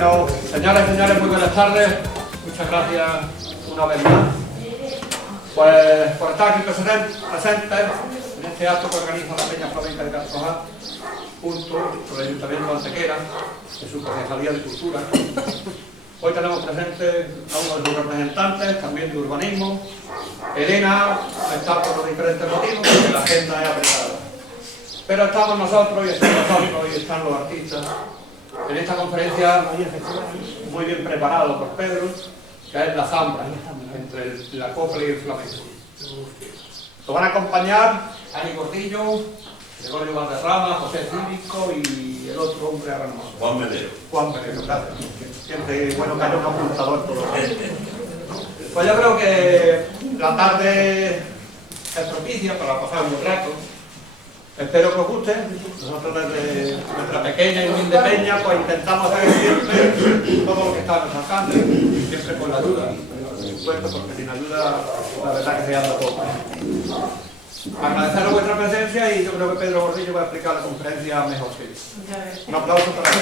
Bueno, señores, muy buenas tardes. Muchas gracias una vez más por estar aquí presentes en este acto que organiza la Peña Flamenca de Cartagena, junto con el Ayuntamiento de Antequera, en su Concejalía de Cultura. Hoy tenemos presente a uno de sus representantes, también de urbanismo. Elena está por los diferentes motivos, porque la agenda es apretada. Pero estamos nosotros, y están nosotros, y están los artistas, en esta conferencia muy bien preparado por Pedro, que es la zambra entre la copla y el flamenco. Lo van a acompañar Ani Gordillo, Gregorio Valderrama, José Cívico y el otro hombre ahora no. Juan Medero. Juan Medero, gracias. Siempre bueno que haya un apuntador todo. Pues yo creo que la tarde es propicia para pasar un buen rato. Espero que os guste. Nosotros desde nuestra pequeña y humilde peña pues intentamos hacer siempre todo lo que está a nuestro alcance, siempre con la ayuda, por supuesto, porque sin ayuda la verdad que se anda poco. Agradeceros vuestra presencia y yo creo que Pedro Gordillo va a explicar la conferencia mejor que yo. Un aplauso para él.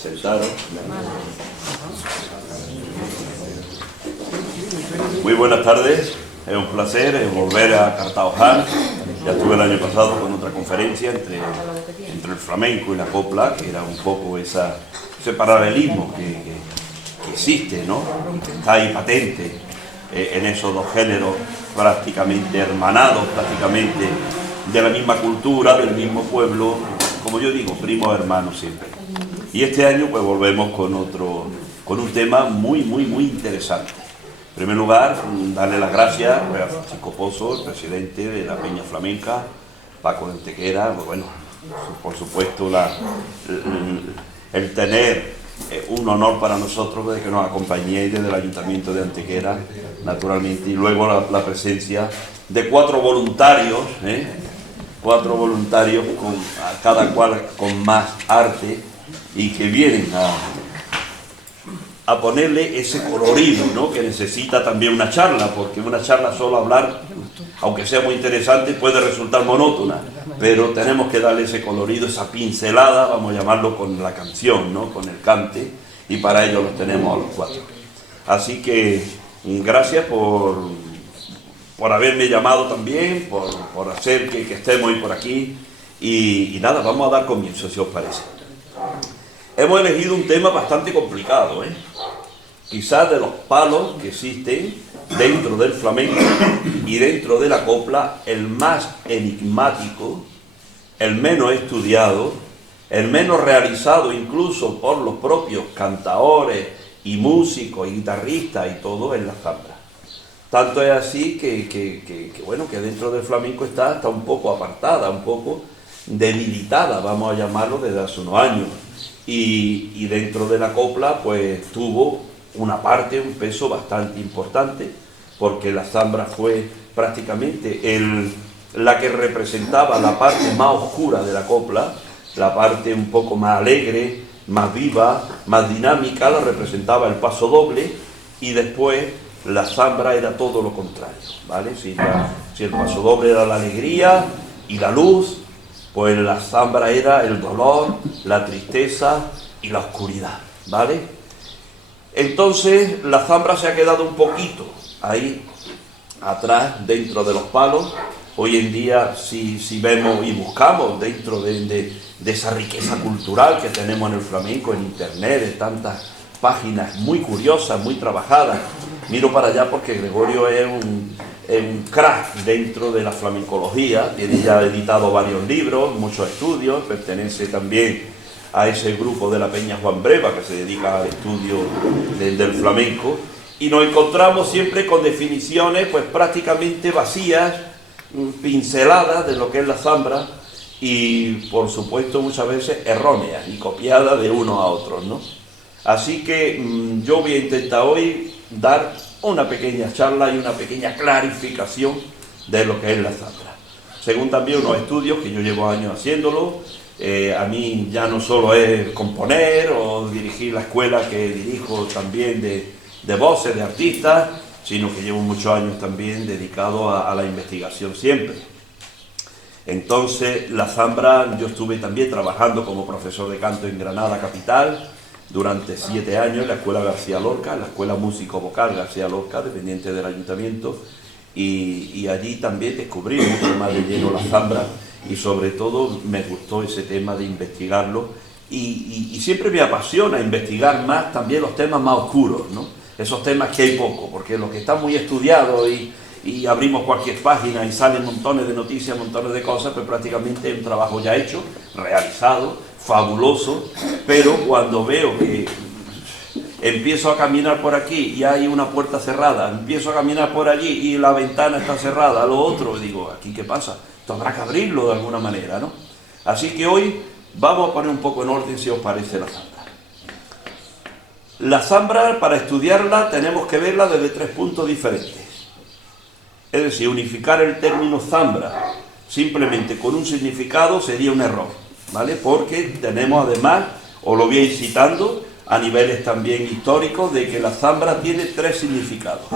Sentado. Muy buenas tardes, es un placer volver a Cartagena. Ya estuve el año pasado con otra conferencia entre el flamenco y la copla, que era un poco ese paralelismo que existe, ¿no? Está ahí patente en esos dos géneros prácticamente hermanados, prácticamente de la misma cultura, del mismo pueblo, como yo digo, primos hermanos siempre. Y este año pues volvemos con un tema muy interesante. En primer lugar, darle las gracias a Francisco Pozo, el presidente de la Peña Flamenca, Paco de Antequera, pues bueno, por supuesto el tener un honor para nosotros de que nos acompañéis desde el Ayuntamiento de Antequera, naturalmente, y luego la presencia de cuatro voluntarios, cada cual con más arte, y que vienen a ponerle ese colorido, ¿no?, que necesita también una charla, porque una charla solo hablar, aunque sea muy interesante, puede resultar monótona, pero tenemos que darle ese colorido, esa pincelada, vamos a llamarlo, con la canción, ¿no?, con el cante, y para ello los tenemos a los cuatro. Así que gracias por haberme llamado también, por hacer que estemos hoy por aquí, y nada, vamos a dar comienzo, si os parece. Hemos elegido un tema bastante complicado, quizás de los palos que existen dentro del flamenco y dentro de la copla, el más enigmático, el menos estudiado, el menos realizado incluso por los propios cantaores y músicos y guitarristas y todo, es la zambra. Tanto es así que dentro del flamenco está un poco apartada, un poco debilitada, vamos a llamarlo, desde hace unos años. Y dentro de la copla pues tuvo una parte, un peso bastante importante, porque la zambra fue prácticamente la que representaba la parte más oscura de la copla, la parte un poco más alegre, más viva, más dinámica, la representaba el paso doble, y después la zambra era todo lo contrario, ¿vale? Si el paso doble era la alegría y la luz, pues la zambra era el dolor, la tristeza y la oscuridad, ¿vale? Entonces la zambra se ha quedado un poquito ahí atrás, dentro de los palos. Hoy en día, si vemos y buscamos dentro de esa riqueza cultural que tenemos en el flamenco, en internet, de tantas páginas muy curiosas, muy trabajadas. Miro para allá porque Gregorio es un crack dentro de la flamencología, tiene ya editado varios libros, muchos estudios, pertenece también a ese grupo de la Peña Juan Breva que se dedica al estudio del flamenco, y nos encontramos siempre con definiciones pues prácticamente vacías, pinceladas de lo que es la zambra, y por supuesto muchas veces erróneas y copiadas de unos a otros, ¿no? Así que yo voy a intentar hoy dar una pequeña charla y una pequeña clarificación de lo que es la zambra. Según también unos estudios que yo llevo años haciéndolo, a mí ya no solo es componer o dirigir la escuela que dirijo también de voces, de artistas, sino que llevo muchos años también dedicado a la investigación siempre. Entonces, la zambra, yo estuve también trabajando como profesor de canto en Granada capital durante 7 años en la Escuela García Lorca, en la Escuela Músico-Vocal García Lorca, dependiente del ayuntamiento, y allí también descubrí mucho más de lleno la zambra, y sobre todo me gustó ese tema de investigarlo, y siempre me apasiona investigar más también los temas más oscuros, ¿no? Esos temas que hay poco, porque los que están muy estudiados y abrimos cualquier página y salen montones de noticias, montones de cosas, pues prácticamente es un trabajo ya hecho, realizado, fabuloso, pero cuando veo que empiezo a caminar por aquí y hay una puerta cerrada, empiezo a caminar por allí y la ventana está cerrada, lo otro, digo, ¿aquí qué pasa? Esto habrá que abrirlo de alguna manera, ¿no? Así que hoy vamos a poner un poco en orden, si os parece, la zambra. La zambra, para estudiarla, tenemos que verla desde 3 puntos diferentes. Es decir, unificar el término zambra simplemente con un significado sería un error, ¿vale? Porque tenemos además, os lo voy a ir citando, a niveles también históricos, de que la zambra tiene 3 significados.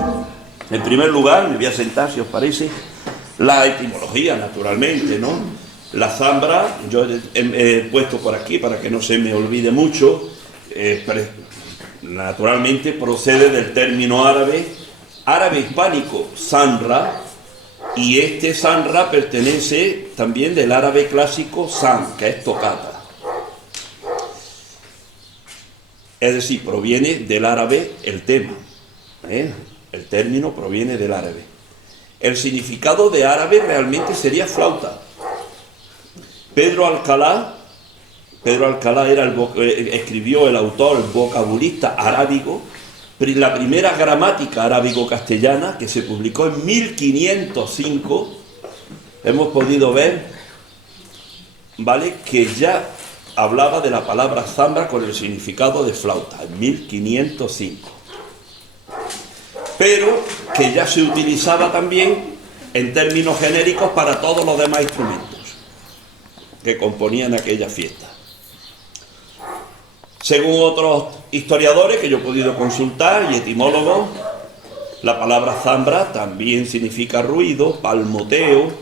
En primer lugar, me voy a sentar, si os parece, la etimología, naturalmente, ¿no? La zambra, yo he puesto por aquí para que no se me olvide mucho, naturalmente procede del término árabe hispánico, sanra, y este sanra pertenece también del árabe clásico san, que es tocata. Es decir, proviene del árabe el tema, el término proviene del árabe. El significado de árabe realmente sería flauta. Pedro Alcalá escribió, el autor, el vocabulista arábigo, la primera gramática arábigo-castellana, que se publicó en 1505. Hemos podido ver, ¿vale?, que ya hablaba de la palabra zambra con el significado de flauta, en 1505. Pero que ya se utilizaba también en términos genéricos para todos los demás instrumentos que componían aquella fiesta. Según otros historiadores que yo he podido consultar y etimólogos, la palabra zambra también significa ruido, palmoteo,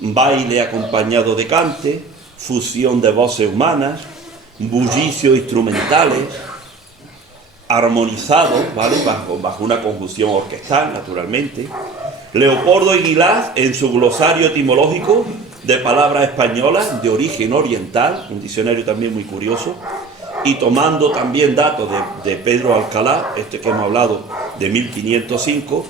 baile acompañado de cante, fusión de voces humanas, bullicios instrumentales, armonizados, ¿vale?, bajo una conjunción orquestal, naturalmente. Leopoldo Aguilar, en su glosario etimológico de palabras españolas de origen oriental, un diccionario también muy curioso, y tomando también datos de Pedro Alcalá, este que hemos hablado, de 1505,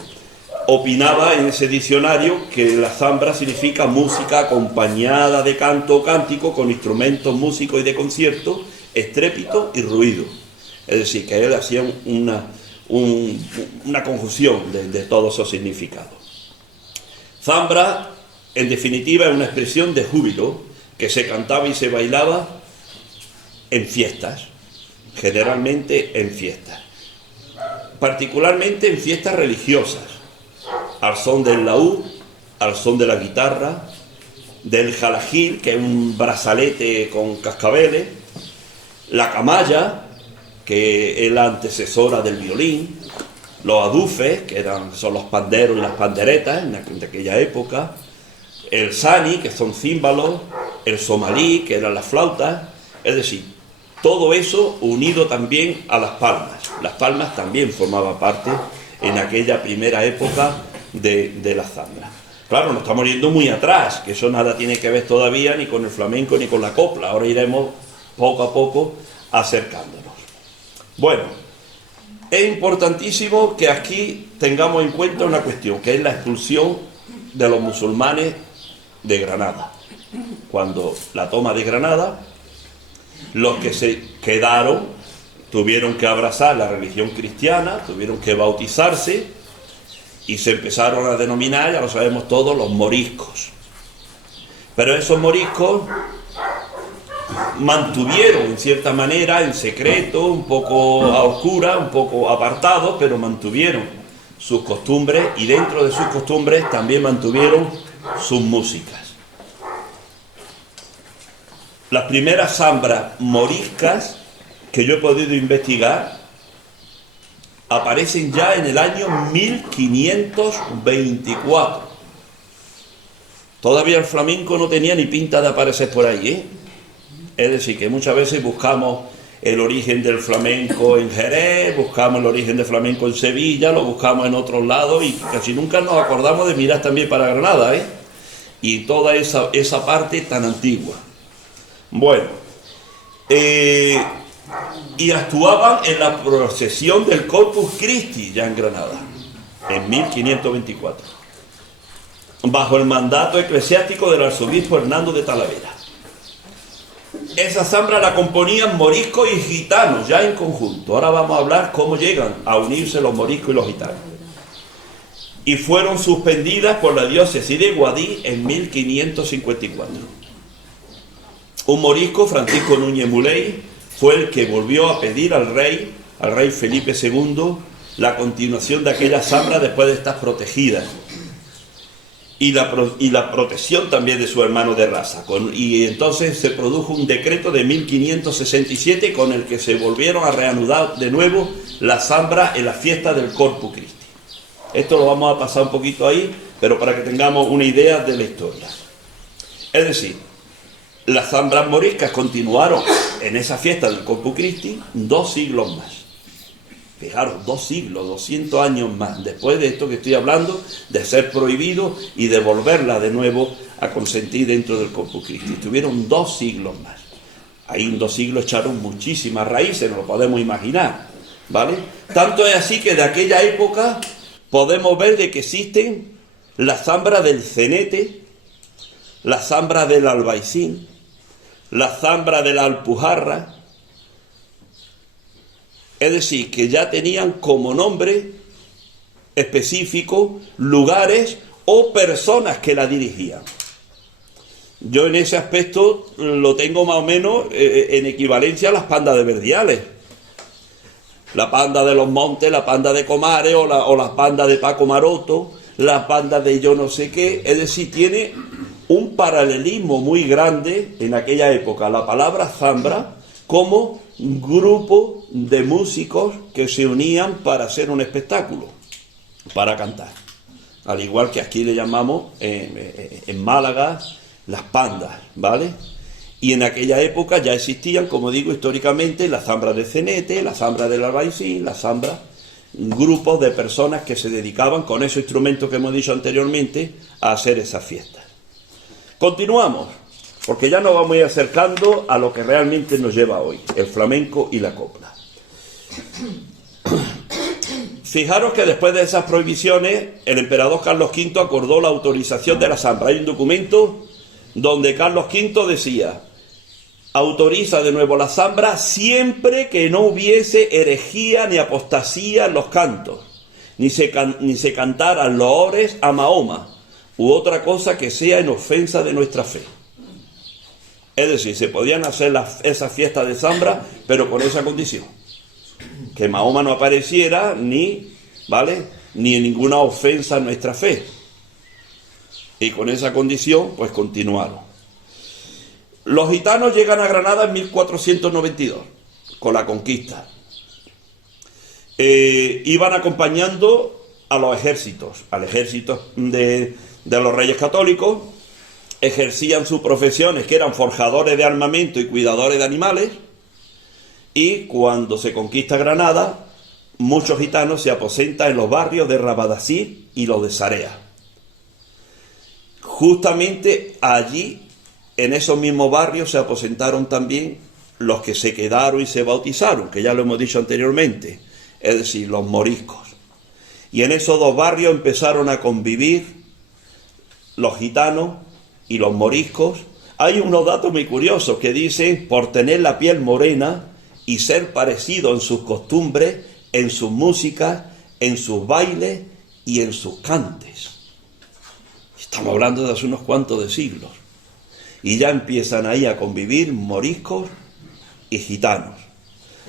opinaba en ese diccionario que la zambra significa música acompañada de canto o cántico con instrumentos músicos y de concierto, estrépito y ruido. Es decir, que él hacía una conjunción de todos esos significados. Zambra, en definitiva, es una expresión de júbilo que se cantaba y se bailaba en fiestas, generalmente en fiestas, particularmente en fiestas religiosas, al son del laúd, al son de la guitarra, del jalajil, que es un brazalete con cascabeles, la camalla, que es la antecesora del violín, los adufes, que son los panderos y las panderetas de aquella época, el sani, que son címbalos, el somalí, que eran las flautas, es decir, todo eso unido también a las palmas. Las palmas también formaban parte en aquella primera época de la zambra. Claro, nos estamos yendo muy atrás, que eso nada tiene que ver todavía ni con el flamenco ni con la copla. Ahora iremos poco a poco acercándonos. Bueno, es importantísimo que aquí tengamos en cuenta una cuestión, que es la expulsión de los musulmanes de Granada. Cuando la toma de Granada, los que se quedaron tuvieron que abrazar la religión cristiana, tuvieron que bautizarse y se empezaron a denominar, ya lo sabemos todos, los moriscos. Pero esos moriscos mantuvieron en cierta manera, en secreto, un poco a oscuras, un poco apartados, pero mantuvieron sus costumbres y dentro de sus costumbres también mantuvieron sus músicas. Las primeras zambras moriscas que yo he podido investigar aparecen ya en el año 1524. Todavía el flamenco no tenía ni pinta de aparecer por ahí, ¿eh? Es decir, que muchas veces buscamos el origen del flamenco en Jerez, buscamos el origen del flamenco en Sevilla, lo buscamos en otros lados y casi nunca nos acordamos de mirar también para Granada, ¿eh? Y toda esa parte tan antigua. Bueno, y actuaban en la procesión del Corpus Christi ya en Granada, en 1524, bajo el mandato eclesiástico del arzobispo Hernando de Talavera. Esa zambra la componían moriscos y gitanos ya en conjunto. Ahora vamos a hablar cómo llegan a unirse los moriscos y los gitanos. Y fueron suspendidas por la diócesis de Guadix en 1554. Un morisco, Francisco Núñez Muley, fue el que volvió a pedir al rey Felipe II, la continuación de aquella zambra después de estar protegida. Y la protección también de su hermano de raza. Y entonces se produjo un decreto de 1567 con el que se volvieron a reanudar de nuevo la zambra en la fiesta del Corpus Christi. Esto lo vamos a pasar un poquito ahí, pero para que tengamos una idea de la historia. Es decir, las zambras moriscas continuaron en esa fiesta del Corpus Christi 2 siglos más. Fijaros, 2 siglos, 200 años más, después de esto que estoy hablando, de ser prohibido y de volverla de nuevo a consentir dentro del Corpus Christi. Estuvieron 2 siglos más. Ahí en 2 siglos echaron muchísimas raíces, nos lo podemos imaginar, ¿vale? Tanto es así que de aquella época podemos ver de que existen la zambra del cenete, la zambra del albaicín, la zambra de la alpujarra. Es decir, que ya tenían como nombre específico lugares o personas que la dirigían. Yo en ese aspecto lo tengo más o menos en equivalencia a las pandas de Verdiales. La panda de los Montes, la panda de Comares o la panda de Paco Maroto, la panda de yo no sé qué. Es decir, tiene un paralelismo muy grande en aquella época la palabra zambra como grupo de músicos que se unían para hacer un espectáculo, para cantar. Al igual que aquí le llamamos en Málaga las pandas, ¿vale? Y en aquella época ya existían, como digo, históricamente la zambra de cenete, la zambra del albaicín, la zambra, grupos de personas que se dedicaban con esos instrumentos que hemos dicho anteriormente a hacer esas fiestas. Continuamos, porque ya nos vamos a ir acercando a lo que realmente nos lleva hoy, el flamenco y la copla. Fijaros que después de esas prohibiciones, el emperador Carlos V acordó la autorización de la zambra. Hay un documento donde Carlos V decía: autoriza de nuevo la zambra siempre que no hubiese herejía ni apostasía en los cantos, ni se cantaran loores a Mahoma, u otra cosa que sea en ofensa de nuestra fe. Es decir, se podían hacer esas fiestas de zambra, pero con esa condición: que Mahoma no apareciera ¿vale?, ni en ninguna ofensa a nuestra fe. Y con esa condición, pues continuaron. Los gitanos llegan a Granada en 1492, con la conquista. Iban acompañando a los ejércitos, al ejército de los reyes católicos. Ejercían sus profesiones, que eran forjadores de armamento y cuidadores de animales. Y cuando se conquista Granada, muchos gitanos se aposentan en los barrios de Rabadasí y los de Sarea. Justamente allí, en esos mismos barrios, se aposentaron también los que se quedaron y se bautizaron, que ya lo hemos dicho anteriormente, es decir, los moriscos. Y en esos 2 barrios empezaron a convivir los gitanos y los moriscos. Hay unos datos muy curiosos que dicen: por tener la piel morena y ser parecido en sus costumbres, en sus músicas, en sus bailes y en sus cantes. Estamos hablando de hace unos cuantos de siglos. Y ya empiezan ahí a convivir moriscos y gitanos,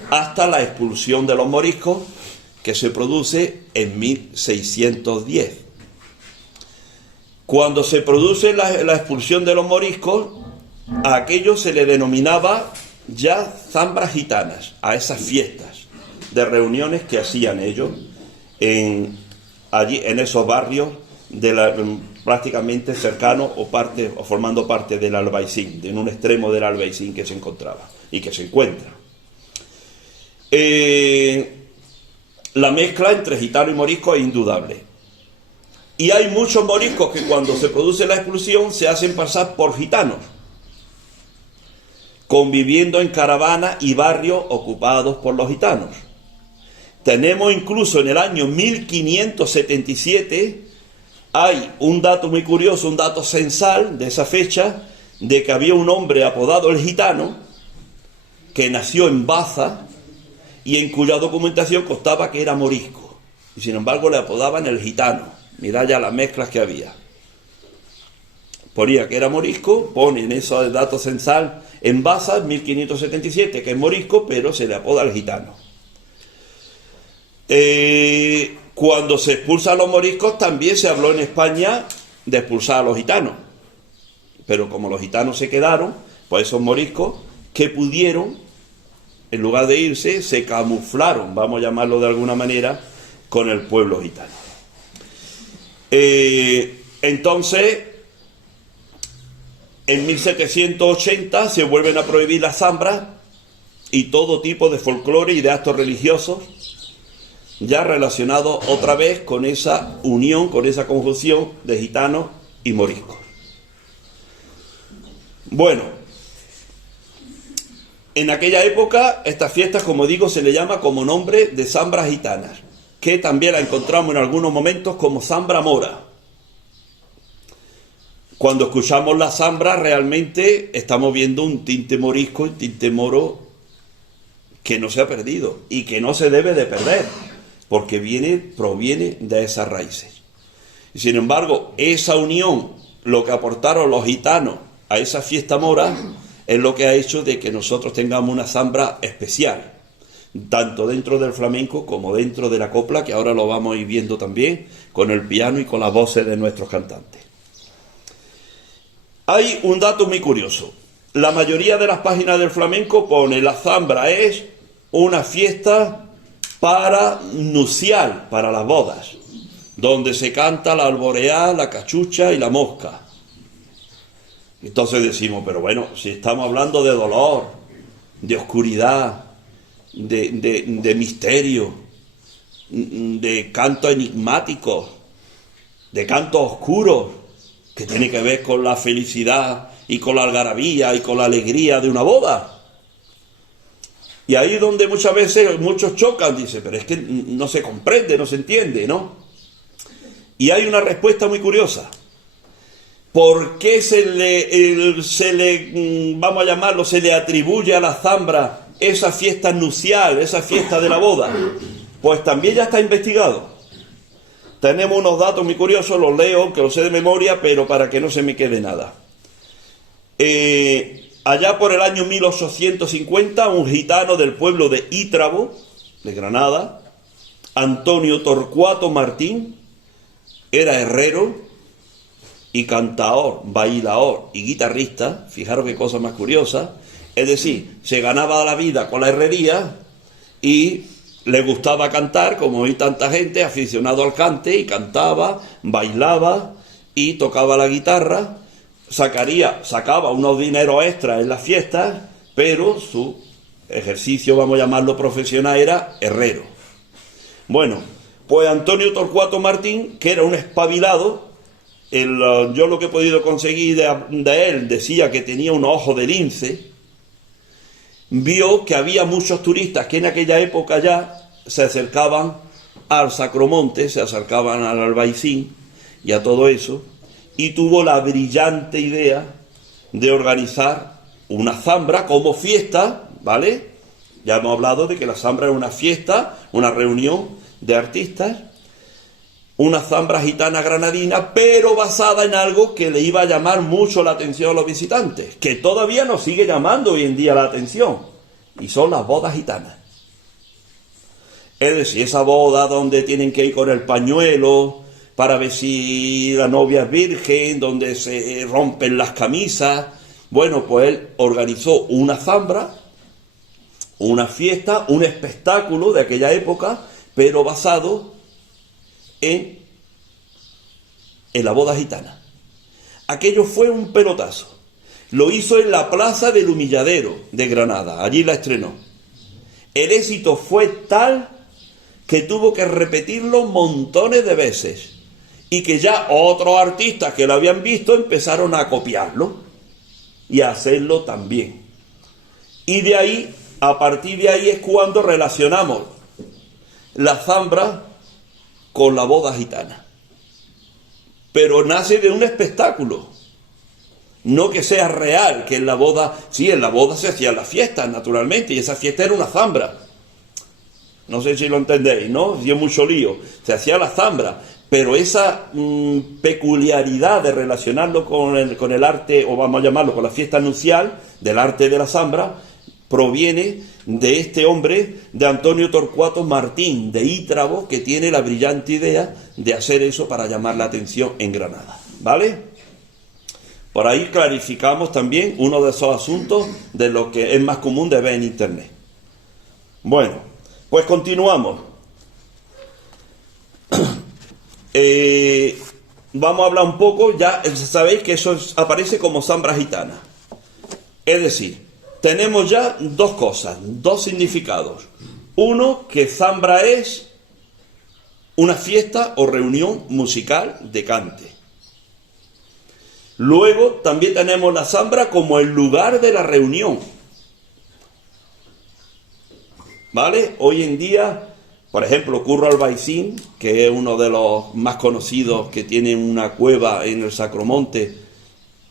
hasta la expulsión de los moriscos, que se produce en 1610. Cuando se produce la expulsión de los moriscos, a aquello se le denominaba ya zambras gitanas, a esas fiestas de reuniones que hacían ellos allí en esos barrios prácticamente cercano o formando parte del Albaicín, en un extremo del Albaicín que se encontraba y que se encuentra. La mezcla entre gitano y morisco es indudable. Y hay muchos moriscos que cuando se produce la expulsión se hacen pasar por gitanos, conviviendo en caravanas y barrios ocupados por los gitanos. Tenemos incluso en el año 1577, hay un dato muy curioso, un dato censal de esa fecha, de que había un hombre apodado el Gitano, que nació en Baza, y en cuya documentación constaba que era morisco. Y sin embargo le apodaban el Gitano. Mirad ya las mezclas que había. Ponía que era morisco, ponen esos datos censal en Baza, 1577, que es morisco, pero se le apoda el Gitano. Cuando se expulsan a los moriscos, también se habló en España de expulsar a los gitanos. Pero como los gitanos se quedaron, pues esos moriscos que pudieron, en lugar de irse, se camuflaron, vamos a llamarlo de alguna manera, con el pueblo gitano. Entonces, en 1780 se vuelven a prohibir las zambras y todo tipo de folclore y de actos religiosos, ya relacionados otra vez con esa unión, con esa conjunción de gitanos y moriscos. Bueno, en aquella época estas fiestas, como digo, se le llama como nombre de zambras gitanas, que también la encontramos en algunos momentos como zambra mora. Cuando escuchamos la zambra realmente estamos viendo un tinte morisco, un tinte moro que no se ha perdido y que no se debe de perder, porque proviene de esas raíces. Y sin embargo, esa unión, lo que aportaron los gitanos a esa fiesta mora, es lo que ha hecho de que nosotros tengamos una zambra especial, tanto dentro del flamenco como dentro de la copla, que ahora lo vamos a ir viendo también, con el piano y con las voces de nuestros cantantes. Hay un dato muy curioso. La mayoría de las páginas del flamenco pone la zambra es una fiesta para nupcial, para las bodas, donde se canta la alboreá, la cachucha y la mosca. Entonces decimos, pero bueno, si estamos hablando de dolor, de oscuridad, de misterio, de cantos enigmáticos, de cantos oscuros, que tiene que ver con la felicidad y con la algarabía y con la alegría de una boda. Y ahí es donde muchas veces muchos chocan, dice, pero es que no se comprende, no se entiende, ¿no? Y hay una respuesta muy curiosa. ¿Por qué se le vamos a llamarlo, se le atribuye a la zambra esa fiesta nupcial, esa fiesta de la boda? Pues también ya está investigado. Tenemos unos datos muy curiosos, los leo, que los sé de memoria, pero para que no se me quede nada. Allá por el año 1850, un gitano del pueblo de Ítrabo, de Granada, Antonio Torcuato Martín, era herrero y cantador, bailador y guitarrista. Fijaros qué cosa más curiosa. Es decir, se ganaba la vida con la herrería y le gustaba cantar, como hay tanta gente aficionado al cante, y cantaba, bailaba y tocaba la guitarra. Sacaba unos dineros extras en las fiestas, pero su ejercicio, vamos a llamarlo profesional, era herrero. Bueno, pues Antonio Torcuato Martín, que era un espabilado, yo lo que he podido conseguir de él, decía que tenía un ojo de lince, vio que había muchos turistas que en aquella época ya se acercaban al Sacromonte, se acercaban al Albaicín y a todo eso, y tuvo la brillante idea de organizar una zambra como fiesta, ¿vale? Ya hemos hablado de que la zambra es una fiesta, una reunión de artistas, una zambra gitana granadina, pero basada en algo que le iba a llamar mucho la atención a los visitantes, que todavía nos sigue llamando hoy en día la atención, y son las bodas gitanas. Es decir, esa boda donde tienen que ir con el pañuelo para ver si la novia es virgen, donde se rompen las camisas. Bueno, pues él organizó una zambra, una fiesta, un espectáculo de aquella época, pero basado en en la boda gitana. Aquello fue un pelotazo. Lo hizo en la Plaza del Humilladero de Granada, allí la estrenó. El éxito fue tal que tuvo que repetirlo montones de veces y que ya otros artistas que lo habían visto empezaron a copiarlo y a hacerlo también. Y de ahí, a partir de ahí es cuando relacionamos la zambra con la boda gitana. Pero nace de un espectáculo. No que sea real, que en la boda, sí, en la boda se hacían las fiestas, naturalmente, y esa fiesta era una zambra. No sé si lo entendéis, ¿no? Dio mucho lío. Se hacía la zambra, pero esa peculiaridad de relacionarlo con el arte, o vamos a llamarlo con la fiesta nupcial, del arte de la zambra, proviene de este hombre, de Antonio Torcuato Martín, de Ítrabo, que tiene la brillante idea de hacer eso para llamar la atención en Granada, ¿vale? Por ahí clarificamos también uno de esos asuntos de lo que es más común de ver en internet. Bueno, pues continuamos. Vamos a hablar un poco, ya sabéis que eso aparece como zambra gitana. Es decir, tenemos ya dos cosas, dos significados. Uno, que zambra es una fiesta o reunión musical de cante. Luego también tenemos la zambra como el lugar de la reunión. ¿Vale? Hoy en día, por ejemplo, Curro Albaicín, que es uno de los más conocidos, que tiene una cueva en el Sacromonte,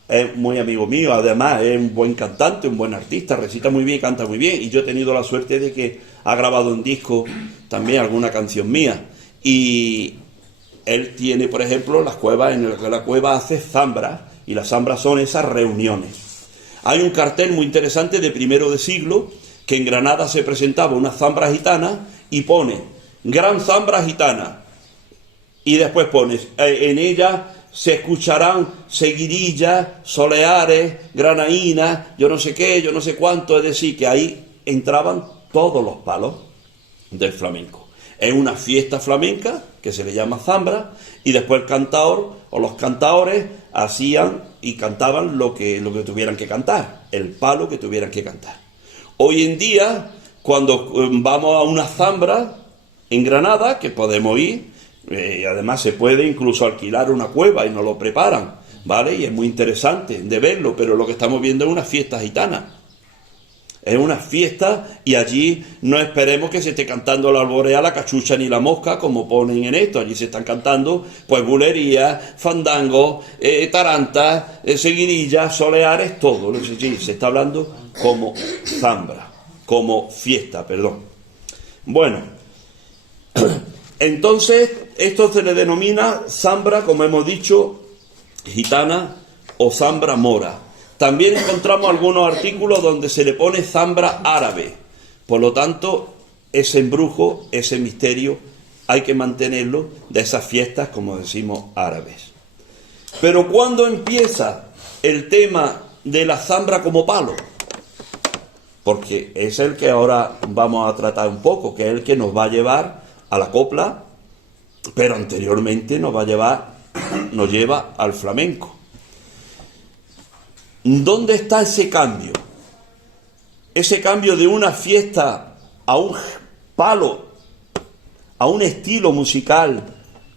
es muy amigo mío, además es un buen cantante, un buen artista, recita muy bien, canta muy bien, y yo he tenido la suerte de que ha grabado en disco también alguna canción mía. Y él tiene, por ejemplo, las cuevas en las que la cueva hace zambras, y las zambras son esas reuniones. Hay un cartel muy interesante de primero de siglo, que en Granada se presentaba una zambra gitana, y pone, gran zambra gitana, y después pones, en ella se escucharán seguidillas, soleares, granaínas, yo no sé qué, yo no sé cuánto, es decir, que ahí entraban todos los palos del flamenco. Es una fiesta flamenca que se le llama zambra, y después el cantaor o los cantaores hacían y cantaban lo que tuvieran que cantar, el palo que tuvieran que cantar. Hoy en día, cuando vamos a una zambra en Granada, que podemos ir, además se puede incluso alquilar una cueva y nos lo preparan, ¿vale? Y es muy interesante de verlo, pero lo que estamos viendo es una fiesta gitana. Es una fiesta, y allí no esperemos que se esté cantando la alborea, la cachucha ni la mosca, como ponen en esto. Allí se están cantando pues bulerías, fandangos, tarantas, seguidillas, soleares, todo. Sí, se está hablando como zambra, como fiesta, perdón. Bueno, entonces esto se le denomina zambra, como hemos dicho, gitana o zambra mora. También encontramos algunos artículos donde se le pone zambra árabe. Por lo tanto, ese embrujo, ese misterio, hay que mantenerlo de esas fiestas, como decimos, árabes. Pero ¿cuándo empieza el tema de la zambra como palo? Porque es el que ahora vamos a tratar un poco, que es el que nos va a llevar a la copla, pero anteriormente nos lleva al flamenco. ¿Dónde está ese cambio? Ese cambio de una fiesta a un palo, a un estilo musical,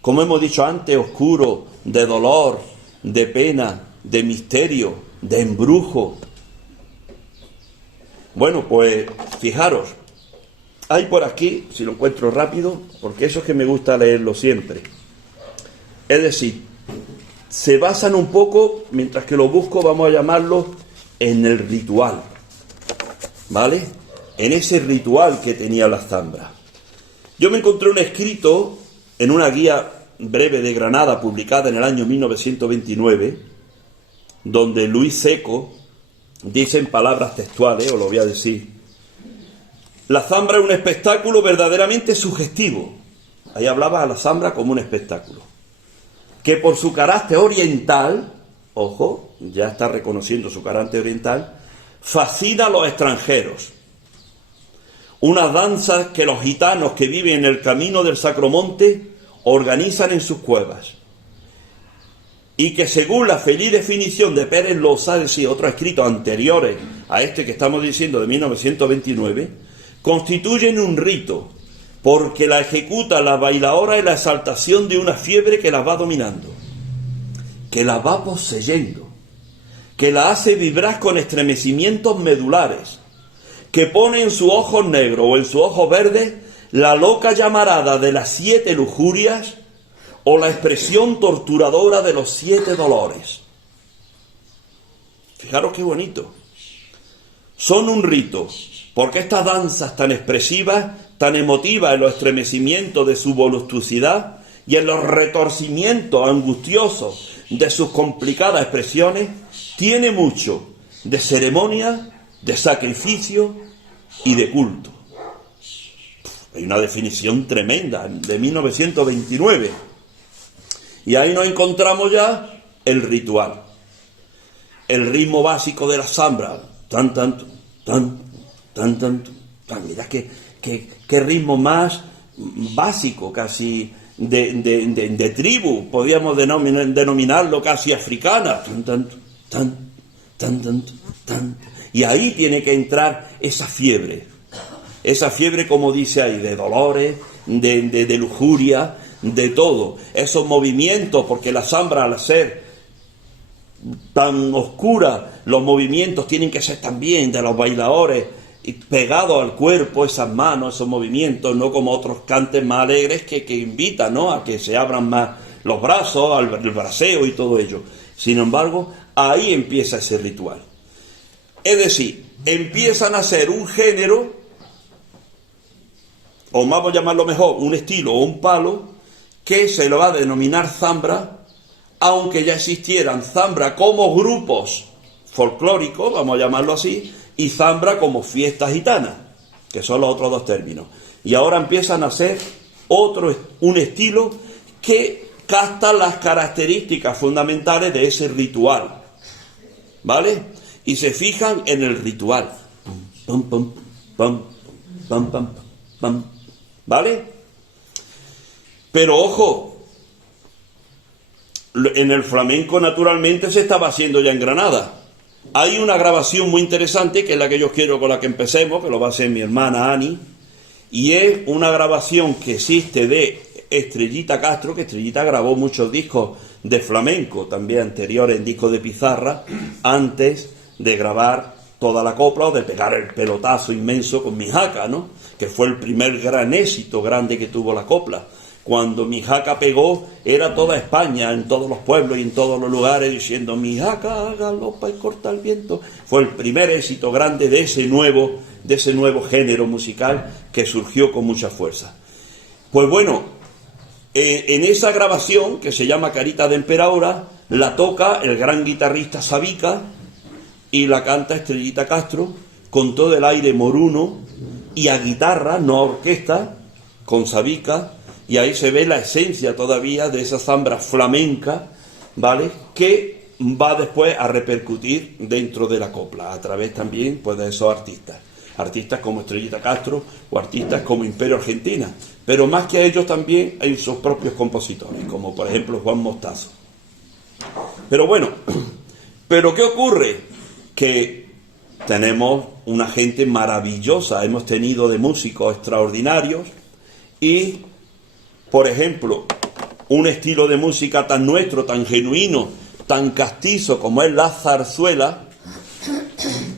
como hemos dicho antes, oscuro, de dolor, de pena, de misterio, de embrujo. Bueno, pues fijaros, hay por aquí, si lo encuentro rápido, porque eso es que me gusta leerlo siempre. Es decir, se basan un poco, mientras que lo busco, vamos a llamarlo, en el ritual, ¿vale? En ese ritual que tenía la zambra. Yo me encontré un escrito en una guía breve de Granada, publicada en el año 1929, donde Luis Seco dice en palabras textuales, os lo voy a decir: la zambra es un espectáculo verdaderamente sugestivo. Ahí hablaba a la zambra como un espectáculo, que por su carácter oriental, ojo, ya está reconociendo su carácter oriental, fascina a los extranjeros. Una danza que los gitanos que viven en el camino del Sacromonte organizan en sus cuevas. y que según la feliz definición de Pérez Losales y otros escritos anteriores a este que estamos diciendo de 1929, constituyen un rito, porque la ejecuta la bailaora en la exaltación de una fiebre que las va dominando, que las va poseyendo, que la hace vibrar con estremecimientos medulares, que pone en sus ojos negros o en sus ojos verdes la loca llamarada de las 7 lujurias o la expresión torturadora de los 7 dolores. Fijaros qué bonito. Son un rito, porque estas danzas tan expresivas, tan emotivas en los estremecimientos de su voluptuosidad y en los retorcimientos angustiosos de sus complicadas expresiones, tiene mucho de ceremonia, de sacrificio y de culto. Hay una definición tremenda de 1929. Y ahí nos encontramos ya el ritual, el ritmo básico de la zambra. Tan, tan, tan, tan, tan, tan. Mirad qué ritmo más básico, casi de tribu, podríamos denominarlo casi africana. Tan, tan, tan, tan, tan, tan. Y ahí tiene que entrar esa fiebre, como dice ahí, de dolores, de lujuria, de todo. Esos movimientos, porque la zambra, al ser tan oscura, los movimientos tienen que ser también de los bailadores, pegados al cuerpo, esas manos, esos movimientos, no como otros cantes más alegres que invitan, ¿no?, a que se abran más los brazos, el braceo y todo ello. Sin embargo, ahí empieza ese ritual. Es decir, empiezan a ser un género, o vamos a llamarlo mejor, un estilo o un palo, que se lo va a denominar zambra, aunque ya existieran zambra como grupos folclóricos, vamos a llamarlo así, y zambra como fiesta gitana, que son los otros dos términos. Y ahora empiezan a ser un estilo que capta las características fundamentales de ese ritual, ¿vale? Y se fijan en el ritual, pam, pam, pam, pam, pam, pam, ¿vale? Pero ojo, en el flamenco naturalmente se estaba haciendo ya en Granada. Hay una grabación muy interesante, que es la que yo quiero con la que empecemos, que lo va a hacer mi hermana Ani, y es una grabación que existe de Estrellita Castro, que Estrellita grabó muchos discos de flamenco, también anteriores en discos de pizarra, antes de grabar toda la copla o de pegar el pelotazo inmenso con Mi Jaca, ¿no?, que fue el primer gran éxito grande que tuvo la copla. Cuando Mi Jaca pegó, era toda España, en todos los pueblos y en todos los lugares, diciendo: Mi jaca galopa y corta el viento. Fue el primer éxito grande de ese nuevo género musical que surgió con mucha fuerza. Pues bueno, en esa grabación, que se llama Carita de Emperadora, la toca el gran guitarrista Sabica y la canta Estrellita Castro con todo el aire moruno y a guitarra, no a orquesta, con Sabica. Y ahí se ve la esencia todavía de esa zambra flamenca, ¿vale?, que va después a repercutir dentro de la copla, a través también, pues, de esos artistas como Estrellita Castro o artistas como Imperio Argentina. Pero más que a ellos también hay sus propios compositores, como por ejemplo Juan Mostazo. Pero bueno, ¿pero qué ocurre? Que tenemos una gente maravillosa, hemos tenido de músicos extraordinarios y, por ejemplo, un estilo de música tan nuestro, tan genuino, tan castizo como es la zarzuela,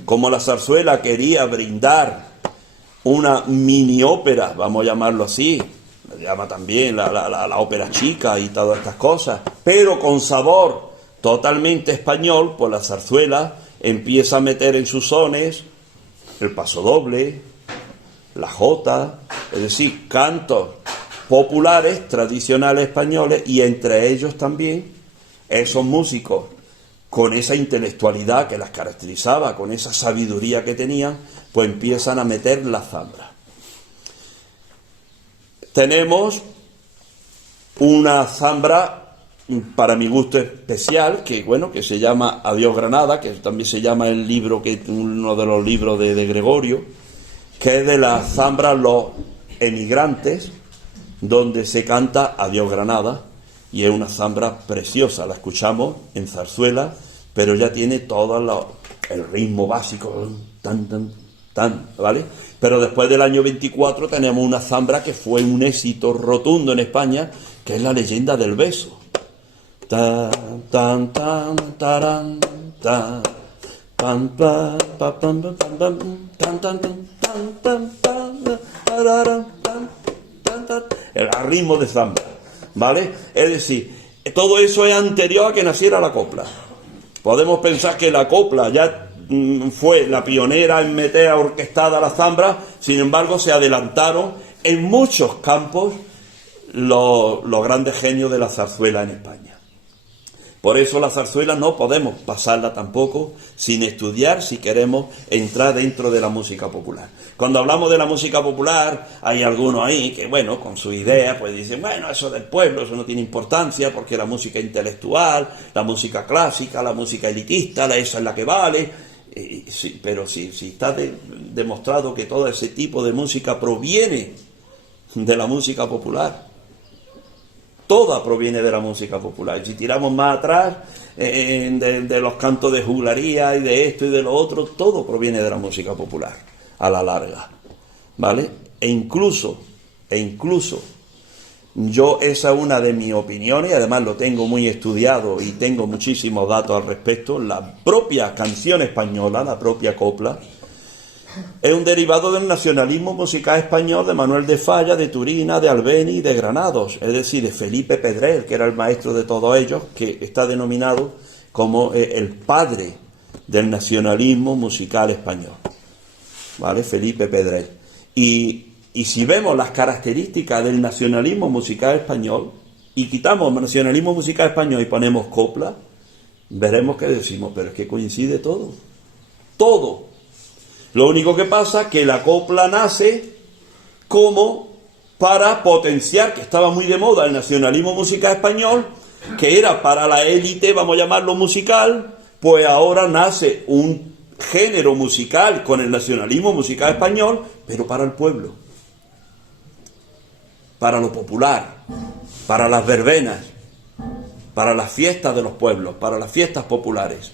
como la zarzuela quería brindar una mini ópera, vamos a llamarlo así, se llama también la ópera chica y todas estas cosas, pero con sabor totalmente español, pues la zarzuela empieza a meter en sus sones el pasodoble, la jota, es decir, cantos populares, tradicionales españoles, y entre ellos también esos músicos con esa intelectualidad que las caracterizaba, con esa sabiduría que tenían, pues empiezan a meter la zambra. Tenemos una zambra, para mi gusto especial, que bueno, que se llama Adiós Granada, que también se llama el libro, que uno de los libros de Gregorio, que es de la zambra Los Emigrantes, donde se canta Adiós Granada, y es una zambra preciosa, la escuchamos en zarzuela, pero ya tiene todo el ritmo básico, tan, tan, tan, ¿vale? Pero después del año 24 tenemos una zambra que fue un éxito rotundo en España, que es La leyenda del beso. Tan, tan, tan, taran, tan, pam, pam, pam, pam, pam, pam, tan, tan, tan, tan, tan, tan, tararan, tan, tan, tan, el ritmo de zambra, ¿vale? Es decir, todo eso es anterior a que naciera la copla. Podemos pensar que la copla ya fue la pionera en meter orquestada la zambra, sin embargo se adelantaron en muchos campos los grandes genios de la zarzuela en España. Por eso la zarzuela no podemos pasarla tampoco sin estudiar si queremos entrar dentro de la música popular. Cuando hablamos de la música popular, hay algunos ahí que, bueno, con su idea, pues dicen, bueno, eso del pueblo, eso no tiene importancia, porque la música intelectual, la música clásica, la música elitista, esa es la que vale. Sí, pero si está demostrado que todo ese tipo de música proviene de la música popular. Toda proviene de la música popular. Y si tiramos más atrás, de los cantos de juglaría y de esto y de lo otro, todo proviene de la música popular, a la larga, ¿vale? E incluso, yo, esa es una de mis opiniones, y además lo tengo muy estudiado y tengo muchísimos datos al respecto, la propia canción española, la propia copla, es un derivado del nacionalismo musical español de Manuel de Falla, de Turina, de Albeni y de Granados, es decir, de Felipe Pedrell, que era el maestro de todos ellos, que está denominado como el padre del nacionalismo musical español, ¿vale? Felipe Pedrell. Y si vemos las características del nacionalismo musical español, y quitamos nacionalismo musical español y ponemos copla, veremos que decimos, pero es que coincide todo. Todo. Lo único que pasa es que la copla nace como para potenciar, que estaba muy de moda el nacionalismo musical español, que era para la élite, vamos a llamarlo musical, pues ahora nace un género musical con el nacionalismo musical español, pero para el pueblo, para lo popular, para las verbenas, para las fiestas de los pueblos, para las fiestas populares.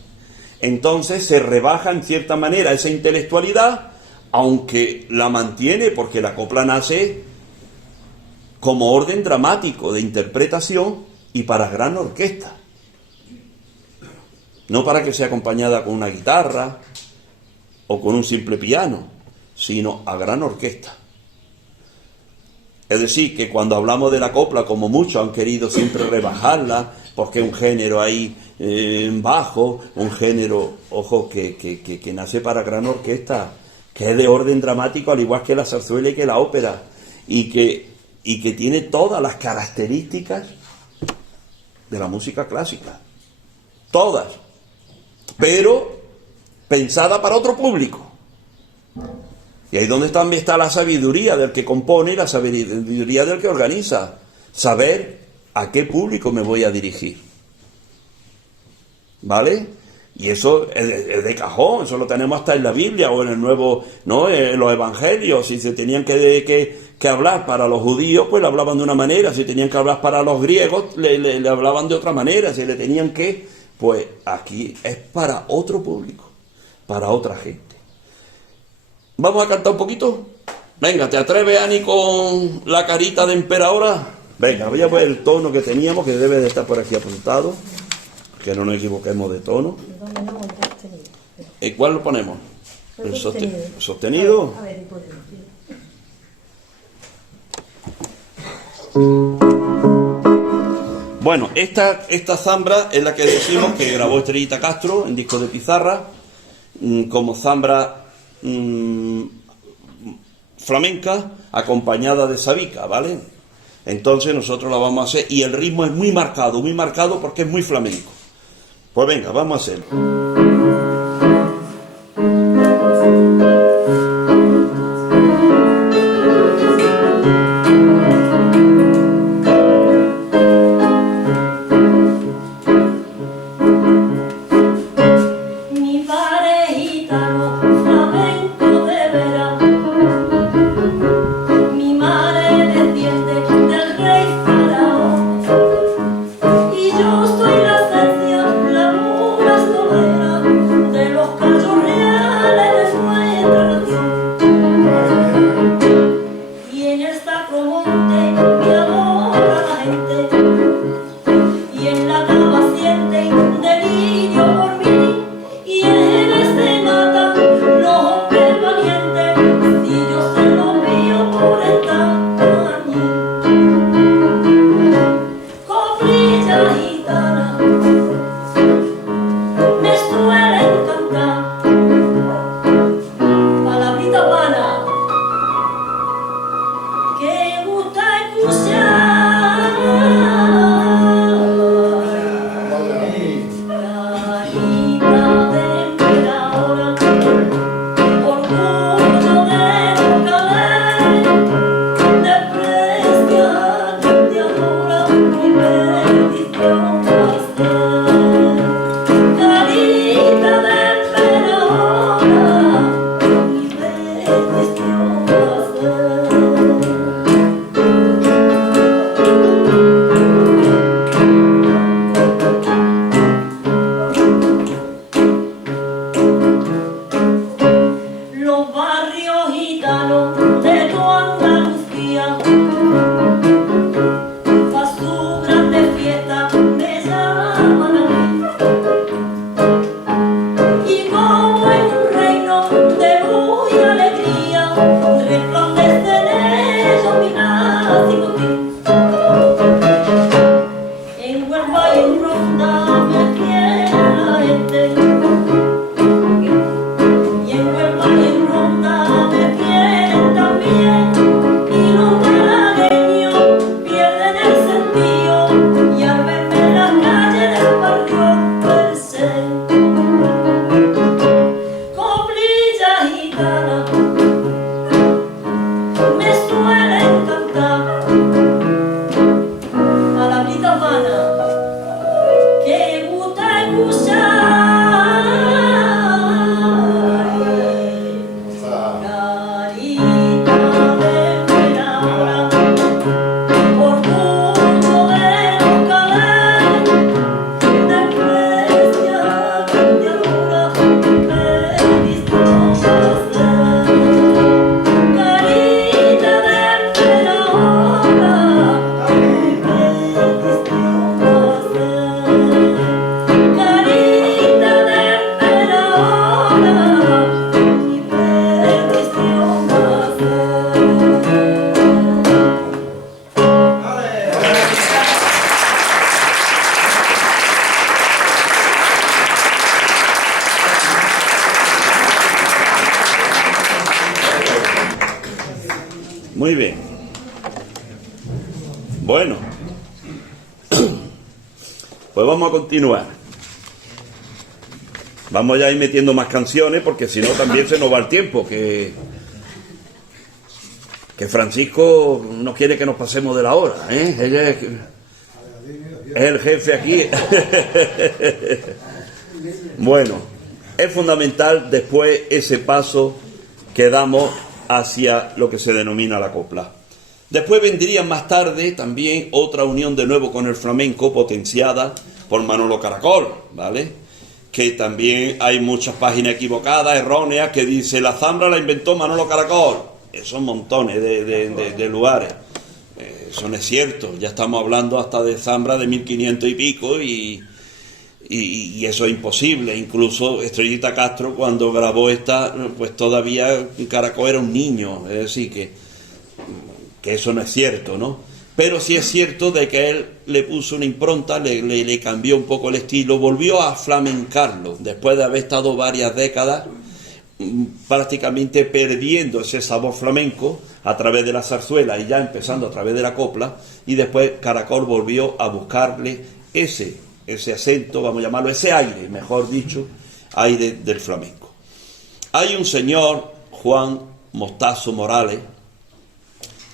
Entonces se rebaja en cierta manera esa intelectualidad, aunque la mantiene, porque la copla nace como orden dramático de interpretación y para gran orquesta. No para que sea acompañada con una guitarra o con un simple piano, sino a gran orquesta. Es decir, que cuando hablamos de la copla, como muchos han querido siempre rebajarla, porque es un género ahí bajo, un género, ojo, que nace para gran orquesta, que es de orden dramático, al igual que la zarzuela y que la ópera, y que tiene todas las características de la música clásica, todas, pero pensada para otro público. Y ahí donde también está la sabiduría del que compone y la sabiduría del que organiza, saber a qué público me voy a dirigir. ¿Vale? Y eso es de cajón, eso lo tenemos hasta en la Biblia o en el Nuevo, ¿no? En los Evangelios. Si se tenían que hablar para los judíos, pues le hablaban de una manera; si tenían que hablar para los griegos, le hablaban de otra manera; si le tenían que, pues aquí es para otro público, para otra gente. ¿Vamos a cantar un poquito? Venga, ¿te atreves, Ani, con la carita de emperadora? Venga, voy a ver el tono que teníamos, que debe de estar por aquí apuntado, que no nos equivoquemos de tono. ¿Cuál lo ponemos? El sostenido. A ver, bueno, esta zambra es la que decimos que grabó Estrellita Castro en disco de pizarra, como zambra flamenca acompañada de sabica, ¿vale? Entonces nosotros la vamos a hacer, y el ritmo es muy marcado porque es muy flamenco. Pues venga, vamos a hacerlo. Muy bien. Bueno, pues vamos a continuar. Vamos ya a ir metiendo más canciones porque si no también se nos va el tiempo, que Francisco no quiere que nos pasemos de la hora, ¿eh? Ella es el jefe aquí. Bueno, es fundamental después ese paso que damos hacia lo que se denomina la copla. Después vendría más tarde también otra unión de nuevo con el flamenco, potenciada por Manolo Caracol, ¿vale? Que también hay muchas páginas equivocadas, erróneas, que dice la zambra la inventó Manolo Caracol. Son montones de lugares. Eso no es cierto. Ya estamos hablando hasta de zambra de 1500 y pico y eso es imposible. Incluso Estrellita Castro, cuando grabó esta, pues todavía Caracol era un niño. Es decir, que eso no es cierto, ¿no? Pero sí es cierto de que él le puso una impronta, le cambió un poco el estilo, volvió a flamencarlo, después de haber estado varias décadas prácticamente perdiendo ese sabor flamenco a través de la zarzuela y ya empezando a través de la copla, y después Caracol volvió a buscarle ese acento, vamos a llamarlo, ese aire, mejor dicho, aire del flamenco. Hay un señor, Juan Mostazo Morales,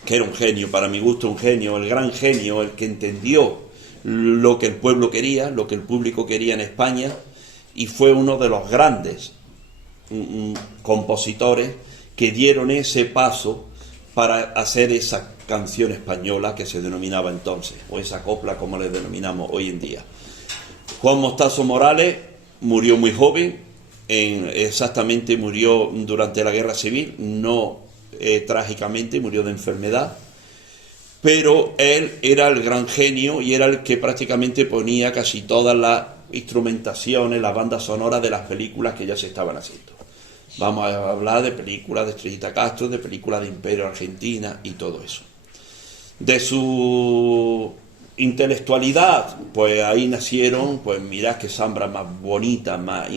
que era un genio, para mi gusto un genio, el gran genio, el que entendió lo que el pueblo quería, lo que el público quería en España, y fue uno de los grandes compositores que dieron ese paso para hacer esa canción española que se denominaba entonces, o esa copla como le denominamos hoy en día. Juan Mostazo Morales murió muy joven, exactamente murió durante la Guerra Civil, no trágicamente, murió de enfermedad, pero él era el gran genio y era el que prácticamente ponía casi todas las instrumentaciones, las bandas sonoras de las películas que ya se estaban haciendo. Vamos a hablar de películas de Estrellita Castro, de películas de Imperio Argentina y todo eso. De su intelectualidad, pues ahí nacieron, pues mirad qué zambra más bonita, más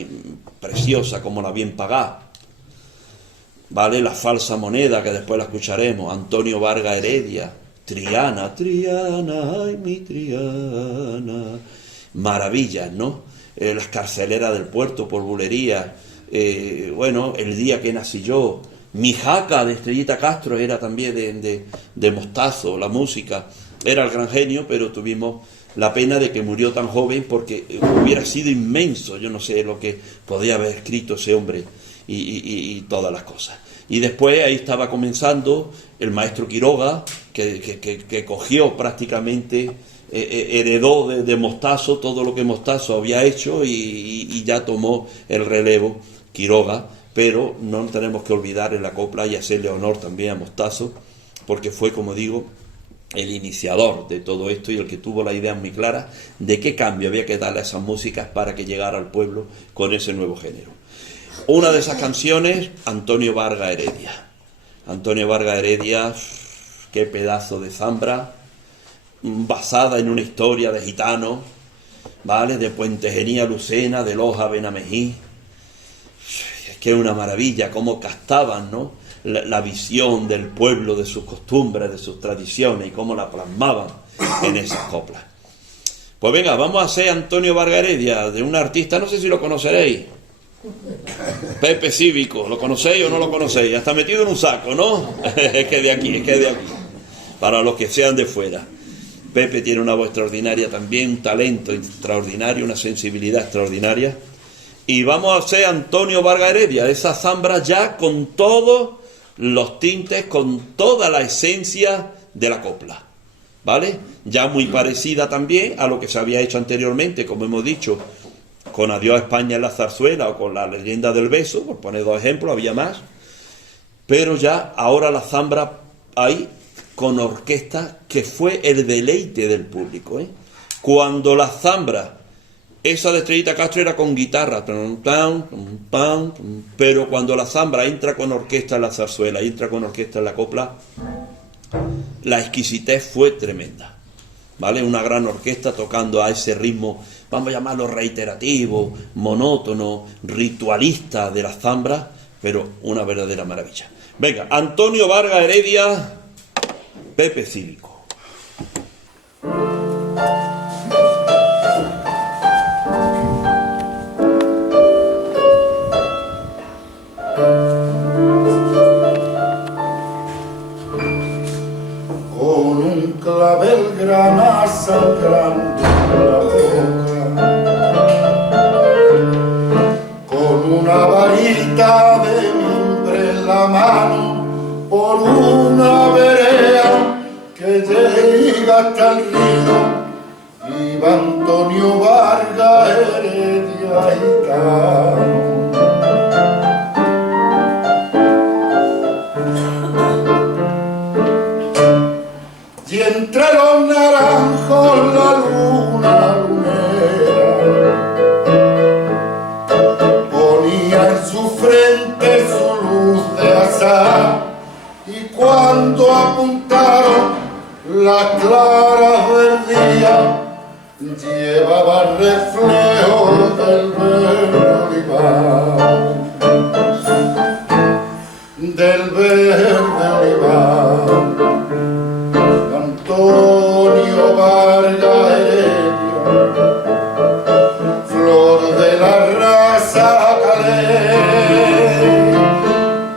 preciosa, como la bien pagada. Vale, la falsa moneda, que después la escucharemos, Antonio Vargas Heredia, Triana, Triana, ay mi Triana, maravillas, ¿no? Las carceleras del puerto por bulería, bueno, el día que nací yo, mi jaca de Estrellita Castro era también de Mostazo, la música, era el gran genio, pero tuvimos la pena de que murió tan joven porque hubiera sido inmenso, yo no sé lo que podía haber escrito ese hombre y todas las cosas. Y después ahí estaba comenzando el maestro Quiroga, que cogió prácticamente, heredó de Mostazo todo lo que Mostazo había hecho y ya tomó el relevo Quiroga, pero no tenemos que olvidar en la copla y hacerle honor también a Mostazo, porque fue, como digo, el iniciador de todo esto y el que tuvo la idea muy clara de qué cambio había que darle a esas músicas para que llegara al pueblo con ese nuevo género. Una de esas canciones, Antonio Vargas Heredia. Antonio Vargas Heredia, qué pedazo de zambra, basada en una historia de gitanos, ¿vale? De Puentejería Lucena, de Loja Benamejí. Es que es una maravilla cómo captaban, ¿no?, la visión del pueblo, de sus costumbres, de sus tradiciones y cómo la plasmaban en esas coplas. Pues venga, vamos a hacer Antonio Vargas Heredia, de un artista, no sé si lo conoceréis, Pepe Cívico. ¿Lo conocéis o no lo conocéis? Ya está metido en un saco, ¿no? Es que de aquí, para los que sean de fuera. Pepe tiene una voz extraordinaria también, un talento extraordinario, una sensibilidad extraordinaria. Y vamos a hacer Antonio Vargas Heredia, esa zambra ya con todos los tintes, con toda la esencia de la copla, ¿vale? Ya muy parecida también a lo que se había hecho anteriormente, como hemos dicho, con Adiós a España en la zarzuela o con La leyenda del beso, por poner dos ejemplos, había más, pero ya ahora la zambra hay con orquesta, que fue el deleite del público, ¿eh? Cuando la zambra, esa de Estrellita Castro, era con guitarra, pero cuando la zambra entra con orquesta en la zarzuela, entra con orquesta en la copla, la exquisitez fue tremenda, ¿vale? Una gran orquesta tocando a ese ritmo, vamos a llamarlo reiterativo, monótono, ritualista de la zambra, pero una verdadera maravilla. Venga, Antonio Vargas Heredia, Pepe Cívico. Con un clavel grana sangrando la boca, con una varita de mimbre en la mano, por una vereda que llega hasta el río, iba Antonio Vargas Heredia gitano. Y entre los naranjos la luna lunera ponía en su frente su luz de azar, y cuando apuntaron las claras del día llevaba reflejo del verde olivar, del verde olivar. Antonio Vargas Heredia, flor de la raza calé,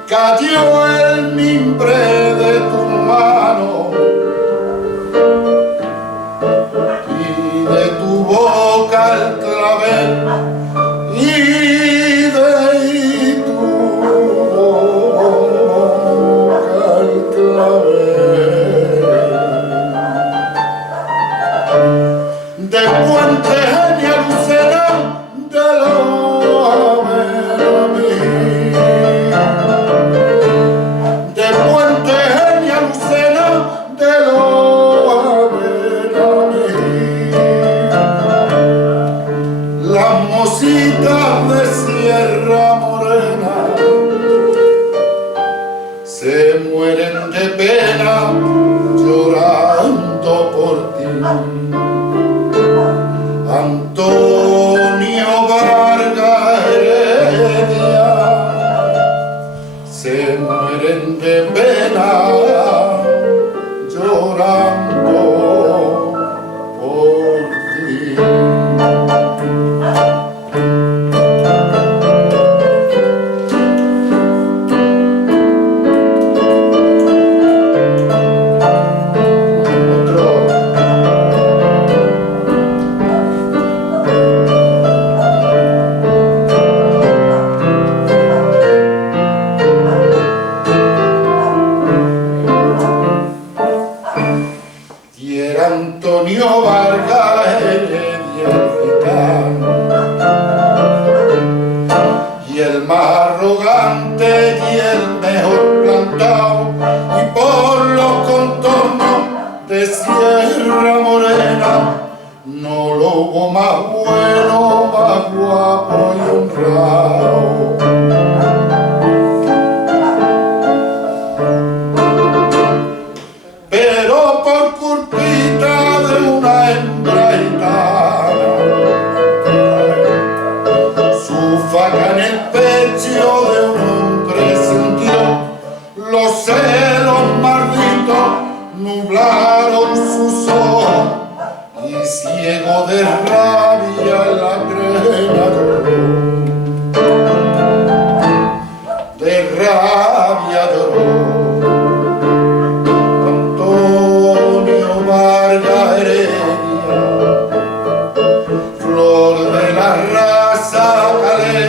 cayó el mimbre de tu mano y de tu boca el clavel, y de tu boca el clavel. De Puente Genia Lucena de los Averomí, de Puente Genia Lucena de los Averomí, las mositas de Sierra Morena se mueren de pena llorando por ti. Antonio Vargas Heredia, se mueren de pena llorando por ti. Antonio Vargas Heredia el gitano, y el más arrogante y el mejor plantado, y por los contornos de Sierra Morena no lo hubo más bueno, más guapo y honrado. Pero por culpita de una hembra gitana, su faca en el pecho de un hombre sintió, los celos malditos nublaron sus ojos, y ciego de rabia la crema lloró, de rabia lloró. Vargas Heredia, flor de la raza calé,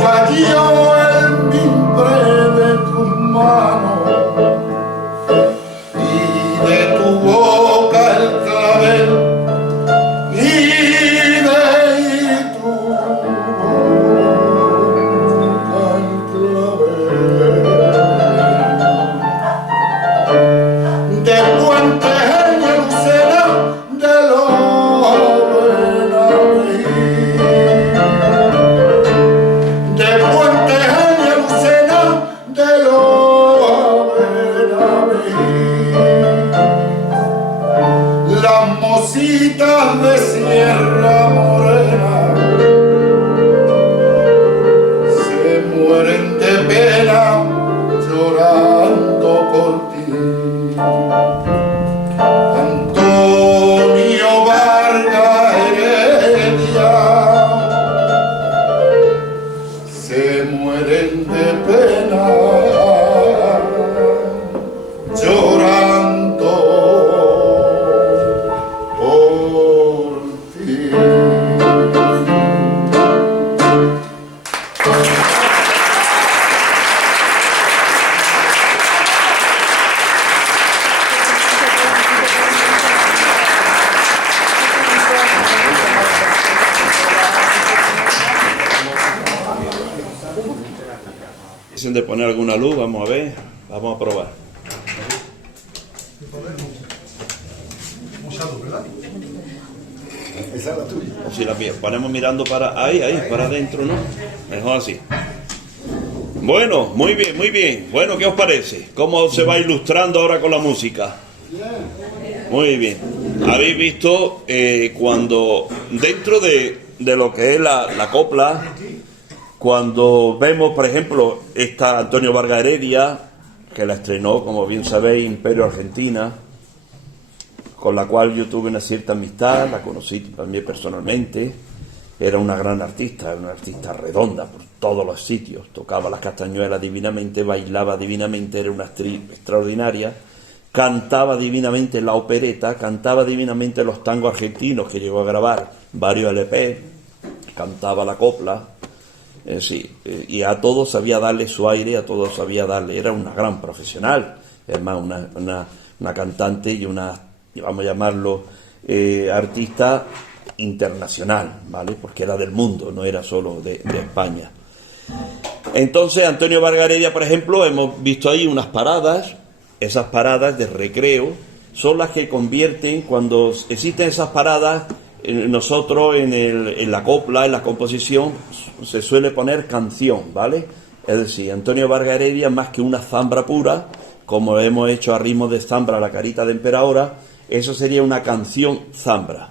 cayó el mimbre de tus manos y de tu boca el clavel, Dicen de poner alguna luz, vamos a ver, vamos a probar. ¿verdad? Esa es la tuya. O si la ponemos mirando para ahí, para adentro, ¿no? Mejor así. Bueno, muy bien, muy bien. Bueno, ¿qué os parece? ¿Cómo se va ilustrando ahora con la música? Muy bien. Habéis visto cuando dentro de lo que es la copla, cuando vemos, por ejemplo, esta Antonio Vargas Heredia, que la estrenó, como bien sabéis, Imperio Argentina, con la cual yo tuve una cierta amistad, la conocí también personalmente. Era una gran artista, una artista redonda por todos los sitios, tocaba las castañuelas divinamente, bailaba divinamente, era una actriz extraordinaria, cantaba divinamente la opereta, cantaba divinamente los tangos argentinos, que llegó a grabar varios LP, cantaba la copla, y a todos sabía darle su aire, a todos sabía darle, era una gran profesional, es más, una cantante y una, vamos a llamarlo, artista internacional, ¿vale? Porque era del mundo, no era solo de España. Entonces, Antonio Vargas Heredia, por ejemplo, hemos visto ahí unas paradas, esas paradas de recreo, son las que convierten, cuando existen esas paradas, nosotros en la copla, en la composición, se suele poner canción, ¿vale? Es decir, Antonio Vargas Heredia, más que una zambra pura, como hemos hecho a ritmo de zambra la carita de emperadora, eso sería una canción zambra,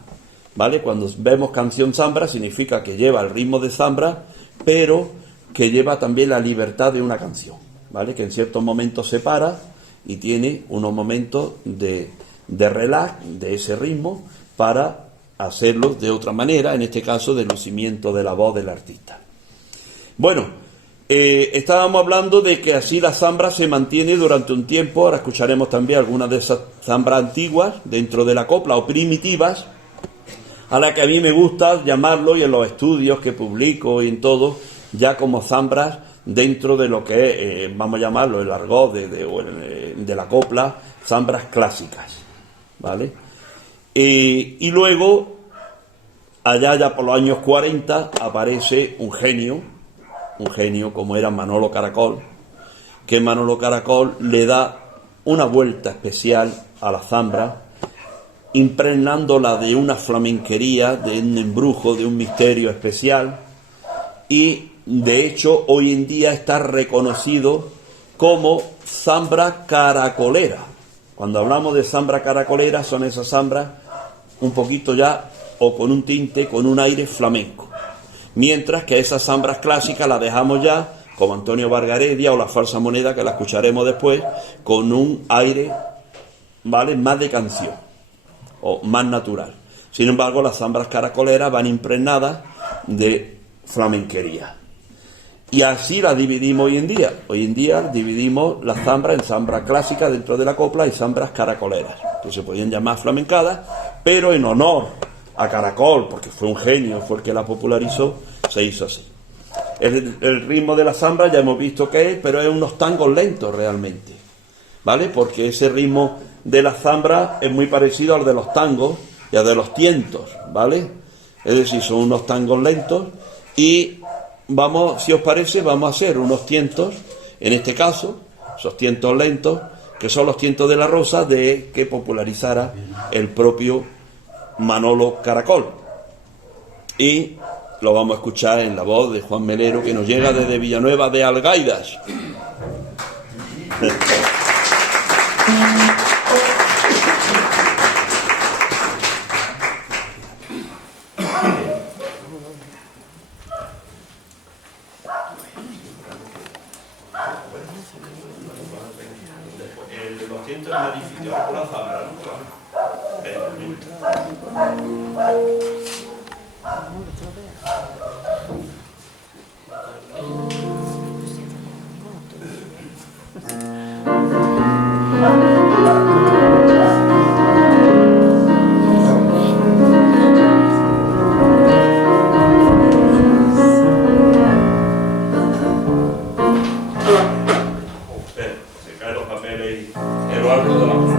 ¿vale? Cuando vemos canción zambra significa que lleva el ritmo de zambra, pero que lleva también la libertad de una canción, ¿vale? Que en ciertos momentos se para y tiene unos momentos de relax de ese ritmo para hacerlo de otra manera, en este caso de lucimiento de la voz del artista. Bueno, estábamos hablando de que así la zambra se mantiene durante un tiempo. Ahora escucharemos también algunas de esas zambras antiguas dentro de la copla o primitivas, a la que a mí me gusta llamarlo, y en los estudios que publico y en todo, ya como zambras dentro de lo que es, vamos a llamarlo, el argot de la copla, zambras clásicas, ¿vale? Y luego, allá ya por los años 40, aparece un genio como era Manolo Caracol, que Manolo Caracol le da una vuelta especial a la zambra, impregnándola de una flamenquería, de un embrujo, de un misterio especial, y de hecho hoy en día está reconocido como zambra caracolera. Cuando hablamos de zambra caracolera, son esas zambras un poquito ya, o con un tinte, con un aire flamenco, mientras que esas zambras clásicas las dejamos ya, como Antonio Vargas Heredia o la falsa moneda, que la escucharemos después, con un aire, ¿vale?, más de canción o más natural. Sin embargo, las zambras caracoleras van impregnadas de flamenquería. Y así las dividimos hoy en día. Hoy en día dividimos las zambras en zambras clásicas dentro de la copla y zambras caracoleras, que se podían llamar flamencadas, pero en honor a Caracol, porque fue un genio, fue el que la popularizó, se hizo así. El ritmo de la zambra ya hemos visto que es, pero es unos tangos lentos realmente, ¿vale? Porque ese ritmo de la zambra es muy parecido al de los tangos y al de los tientos, ¿vale? Es decir, son unos tangos lentos y vamos, si os parece, vamos a hacer unos tientos, en este caso, esos tientos lentos, que son los tientos de la Rosa, que popularizara el propio Manolo Caracol. Y lo vamos a escuchar en la voz de Juan Melero, que nos llega desde Villanueva de Algaidas. Los tientos es más difícil, ahora con la zambra, ¿no? Se caen los papeles en lo alto de la música.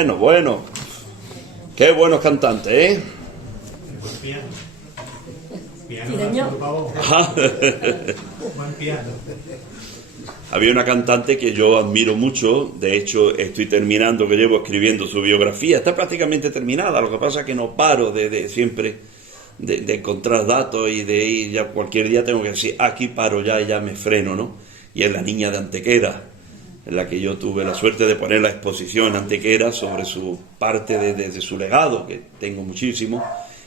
bueno, bueno. Qué buenos cantantes, ¿eh? Piano. Pireño. Buen piano. Había una cantante que yo admiro mucho, de hecho estoy terminando, que llevo escribiendo su biografía, está prácticamente terminada, lo que pasa es que no paro de siempre de encontrar datos y de ir, ya cualquier día tengo que decir, aquí paro ya y ya me freno, ¿no? Y es la niña de Antequera, en la que yo tuve la suerte de poner la exposición en Antequera sobre su parte de su legado, que tengo muchísimo,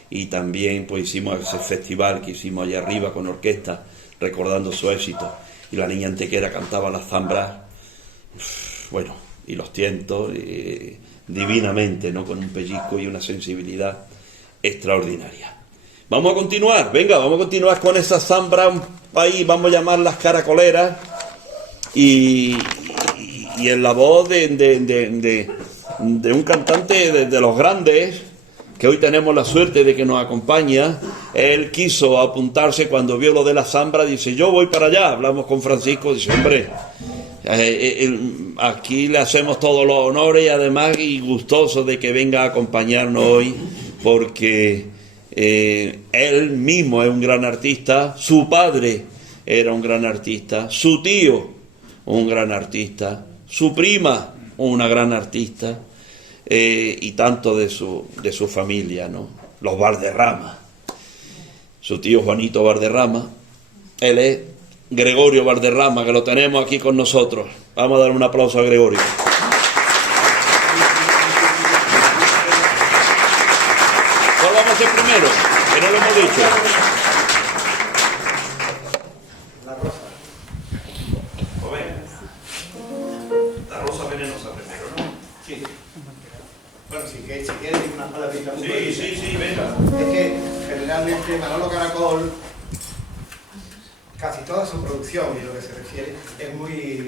y también pues hicimos ese festival que hicimos allá arriba con orquesta, recordando su éxito, y la niña Antequera cantaba las zambras, bueno, y los tientos, divinamente, ¿no? Con un pellizco y una sensibilidad extraordinaria. Vamos a continuar, venga, vamos a continuar con esas zambras, ahí vamos a llamarlas caracoleras, y en la voz de un cantante de los grandes, que hoy tenemos la suerte de que nos acompaña. Él quiso apuntarse cuando vio lo de la zambra, dice, yo voy para allá. Hablamos con Francisco, dice, hombre, aquí le hacemos todos los honores y además y gustoso de que venga a acompañarnos hoy, porque él mismo es un gran artista, su padre era un gran artista, su tío un gran artista, su prima una gran artista, y tanto de su familia, ¿no? Los Valderrama, su tío Juanito Valderrama, él es Gregorio Valderrama, que lo tenemos aquí con nosotros. Vamos a dar un aplauso a Gregorio. ¿Cuál vamos a hacer primero? Que no lo hemos dicho. La rosa. Pues venga. La rosa venenosa primero, ¿no? Sí. Bueno, si quieres decir unas palabritas. Sí, venga. Es que generalmente Manolo Caracol, casi toda su producción y lo que se refiere,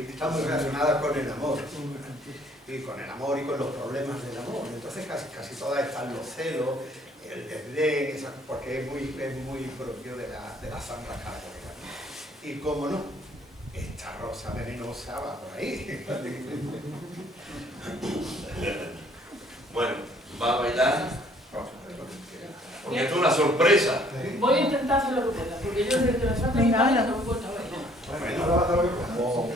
está muy relacionada con el amor. Y con el amor y con los problemas del amor. Entonces casi todas están los celos, el desdén, porque es muy propio de la zambra caracolera. Y cómo no, esta rosa venenosa va por ahí. Bueno, va a bailar, porque esto es una sorpresa. Voy a intentar hacer lo que pueda, porque yo desde que me falta mi padre no me gusta bailar. Bueno, ahora vas a ver cómo.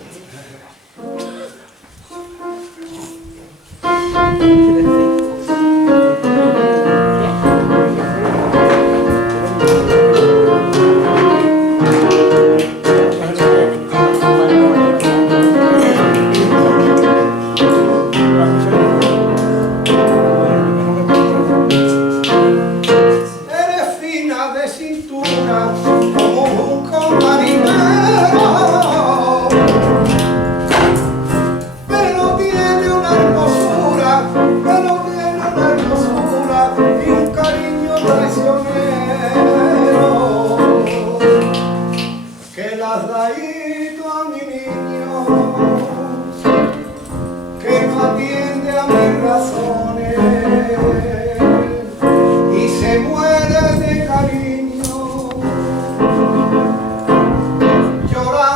Llorar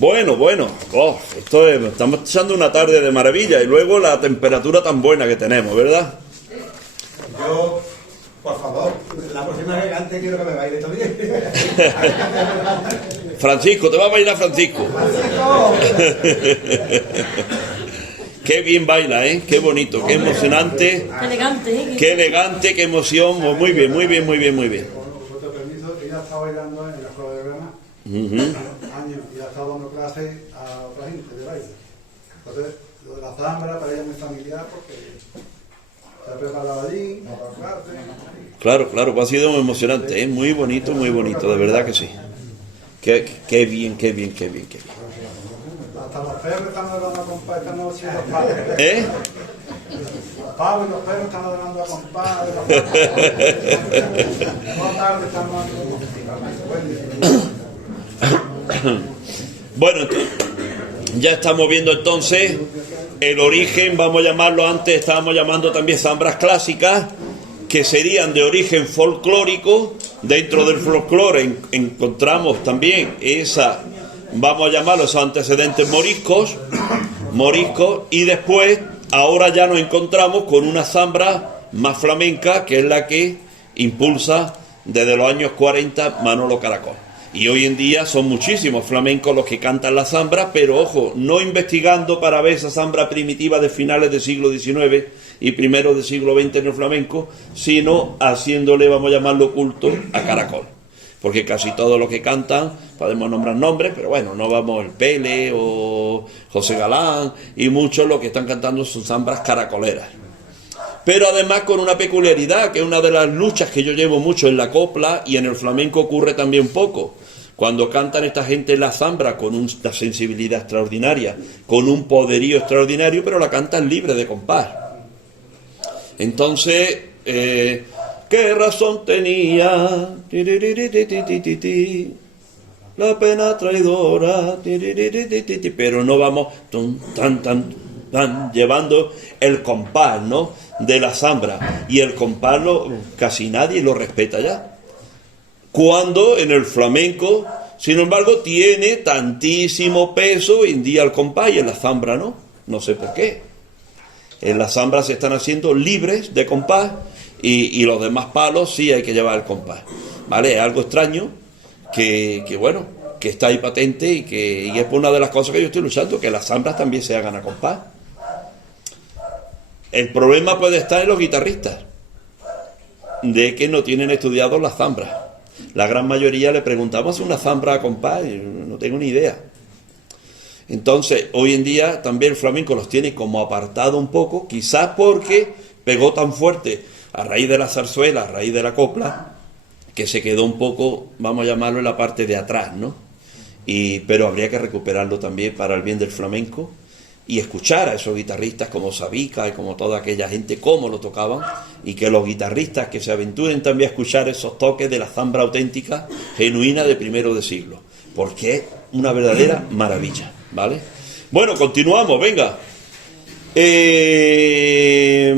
Bueno, estamos echando una tarde de maravilla y luego la temperatura tan buena que tenemos, ¿verdad? Yo, por favor, la próxima vez que cante quiero que me baile también. Francisco, te va a bailar Francisco. Qué bien baila, ¿eh? Qué bonito, qué emocionante. Qué elegante, ¿eh? Qué elegante, qué emoción. Muy bien. Con vuestro permiso, ella está bailando en la escuela de Granada. Años, y ha estado dando clases a otra gente de baile. Entonces, lo de la zambra para ella es muy familiar porque se ha preparado allí, nos da clases. Claro, pues ha sido muy emocionante, ¿eh? Muy bonito, de verdad que sí. Qué bien. Hasta los perros están hablando a compás esta noche, los pavos. ¿Eh? Los pavos y los perros están hablando a compás. Toda tarde están hablando Bueno, ya estamos viendo entonces el origen, vamos a llamarlo antes, estábamos llamando también zambras clásicas, que serían de origen folclórico. Dentro del folclore encontramos también esa, vamos a llamarlo, esos antecedentes moriscos, y después, ahora ya nos encontramos con una zambra más flamenca, que es la que impulsa desde los años 40 Manolo Caracol. Y hoy en día son muchísimos flamencos los que cantan la zambra, pero ojo, no investigando para ver esa zambra primitiva de finales del siglo XIX y primeros del siglo XX en el flamenco, sino haciéndole, vamos a llamarlo, culto a Caracol. Porque casi todos los que cantan, podemos nombrar nombres, pero bueno, no vamos el Pele o José Galán, y muchos los que están cantando son zambras caracoleras. Pero además con una peculiaridad, que es una de las luchas que yo llevo mucho en la copla, y en el flamenco ocurre también poco. Cuando cantan esta gente la zambra con una sensibilidad extraordinaria, con un poderío extraordinario, pero la cantan libre de compás. Entonces, ¿qué razón tenía la pena traidora? Pero no vamos tan llevando el compás, ¿no?, de la zambra, y el compás casi nadie lo respeta ya, cuando en el flamenco, sin embargo, tiene tantísimo peso hoy en día el compás, y en la zambra no sé por qué. En la zambra se están haciendo libres de compás, y los demás palos sí hay que llevar el compás, ¿vale? Es algo extraño que bueno, que está ahí patente, y es una de las cosas que yo estoy luchando, que las zambras también se hagan a compás. El problema puede estar en los guitarristas, de que no tienen estudiado las zambras. La gran mayoría le preguntamos una zambra a compás, y no tengo ni idea. Entonces, hoy en día también el flamenco los tiene como apartado un poco, quizás porque pegó tan fuerte a raíz de la zarzuela, a raíz de la copla, que se quedó un poco, vamos a llamarlo, en la parte de atrás, ¿no? Pero habría que recuperarlo también para el bien del flamenco, y escuchar a esos guitarristas como Sabica y como toda aquella gente cómo lo tocaban, y que los guitarristas que se aventuren también a escuchar esos toques de la zambra auténtica, genuina de primero de siglo, porque es una verdadera maravilla, ¿vale? Bueno, continuamos, venga.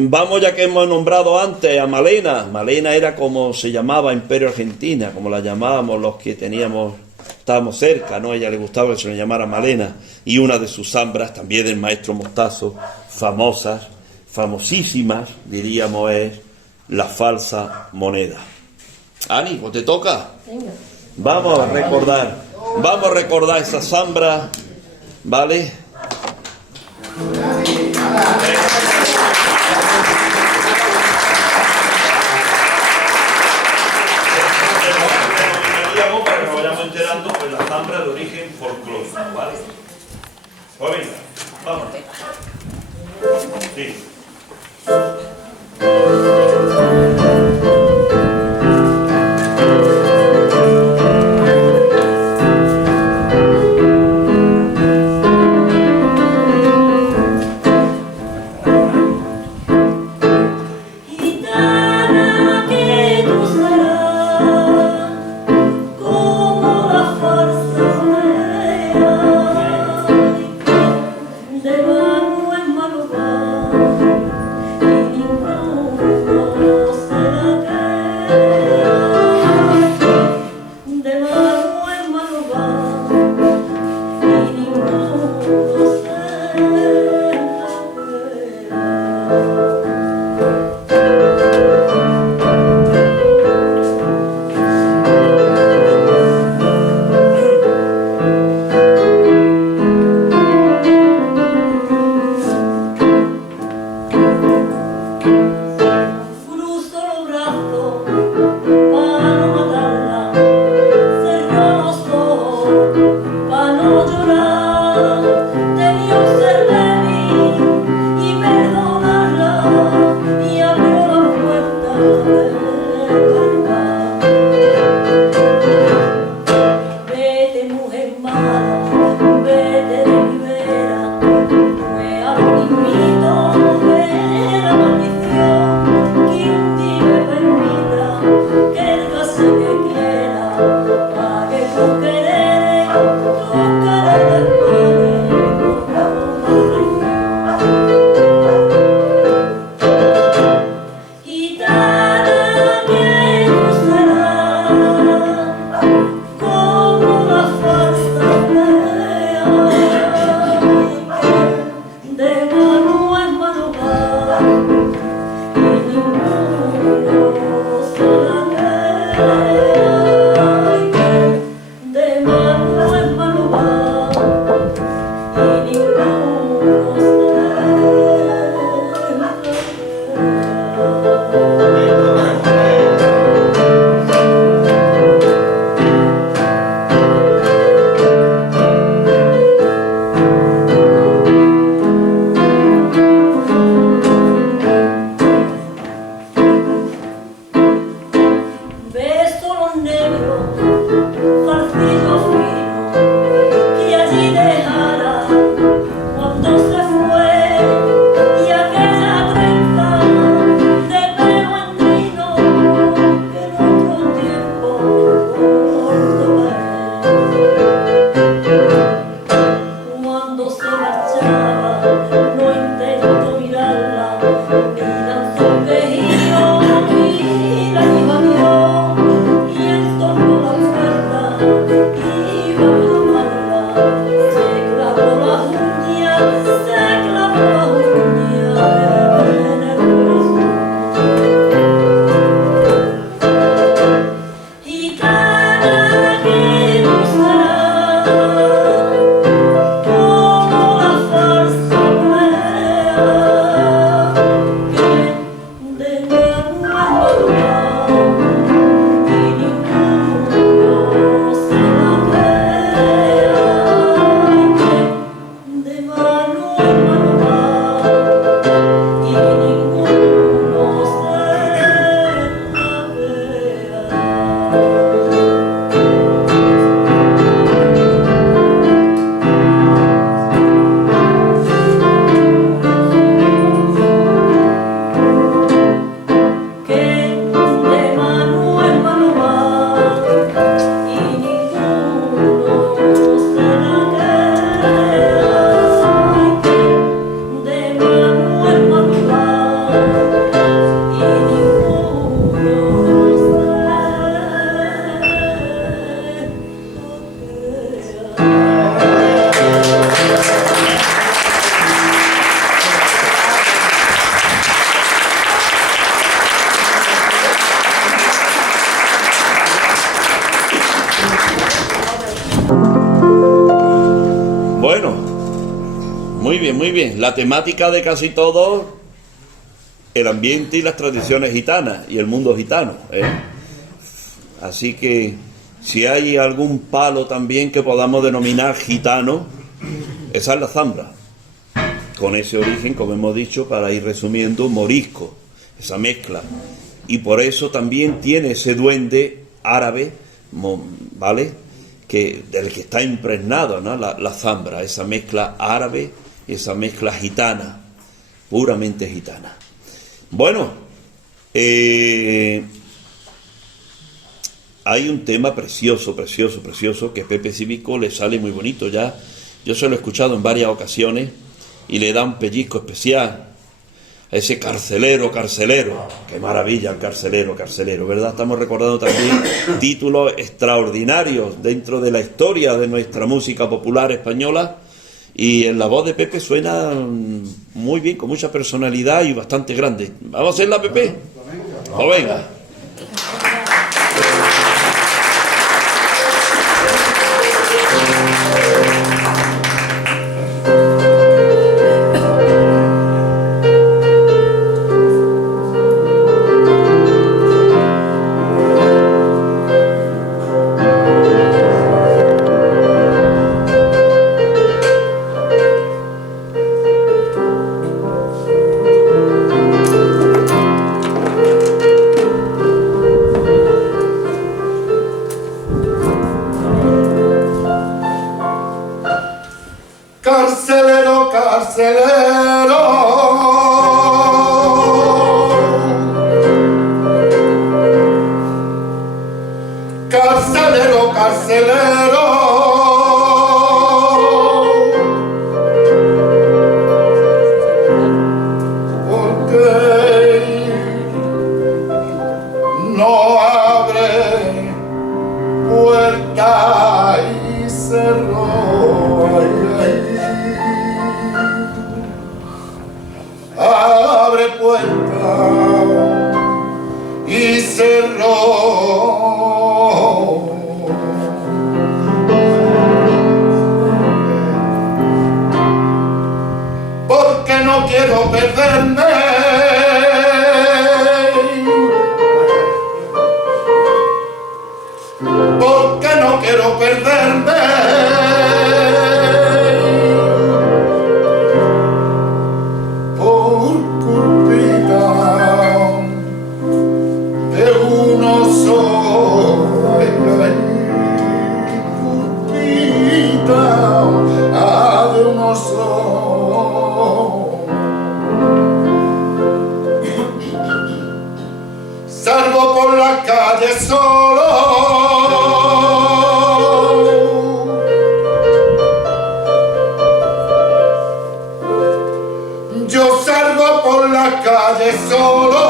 Vamos, ya que hemos nombrado antes a Malena. Malena era como se llamaba Imperio Argentina, como la llamábamos los que estábamos cerca, ¿no? A ella le gustaba que se le llamara Malena, y una de sus zambras, también del maestro Mostazo, famosísimas, diríamos, es La falsa moneda. Ani, pues te toca. Venga. Vamos a recordar esa zambra, ¿vale? Para que nos vayamos enterando, pues la zambra de origen folclórico, ¿vale? Pues venga, vamos. Sí. muy bien. La temática de casi todo, el ambiente y las tradiciones gitanas y el mundo gitano, ¿eh? Así que si hay algún palo también que podamos denominar gitano, esa es la zambra, con ese origen, como hemos dicho, para ir resumiendo, morisco, esa mezcla, y por eso también tiene ese duende árabe, ¿vale?, del que está impregnado, ¿no?, la zambra, esa mezcla árabe, esa mezcla gitana, puramente gitana. Bueno, hay un tema precioso, que Pepe Cívico le sale muy bonito. Ya yo se lo he escuchado en varias ocasiones y le da un pellizco especial a ese carcelero, qué maravilla el carcelero, ¿verdad? Estamos recordando también títulos extraordinarios dentro de la historia de nuestra música popular española, y en la voz de Pepe suena muy bien, con mucha personalidad y bastante grande. ¿Vamos a hacerla, Pepe? Pues venga. carcelero, porque no abre puerta y cerró. Abre puerta y cerró. Porque no quiero perderme, porque no quiero perderme por culpita de uno solo, culpita de uno solo. Salgo por la calle solo, yo salgo por la calle solo,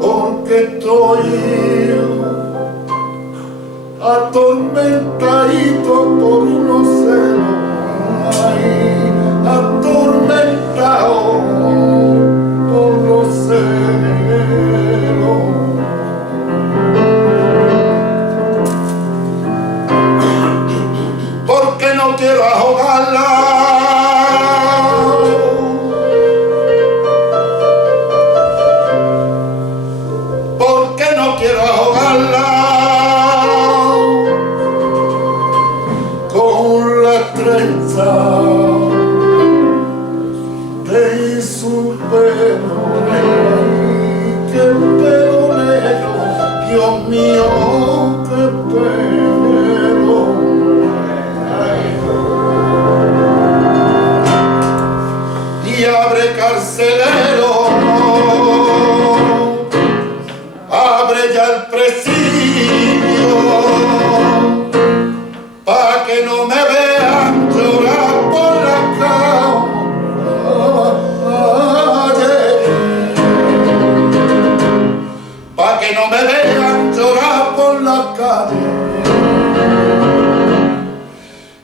porque estoy atormentadito por unos celos, ay, atormentado por los celos. Porque no quiero ahogarla, porque no quiero ahogarla con la trenza de su pelo, ay, qué pelo negro, Dios mío, qué pelo. Y abre carcelero, abre ya el presidio, pa' que no me vean llorar por la calle, pa' que no me vean llorar por la calle,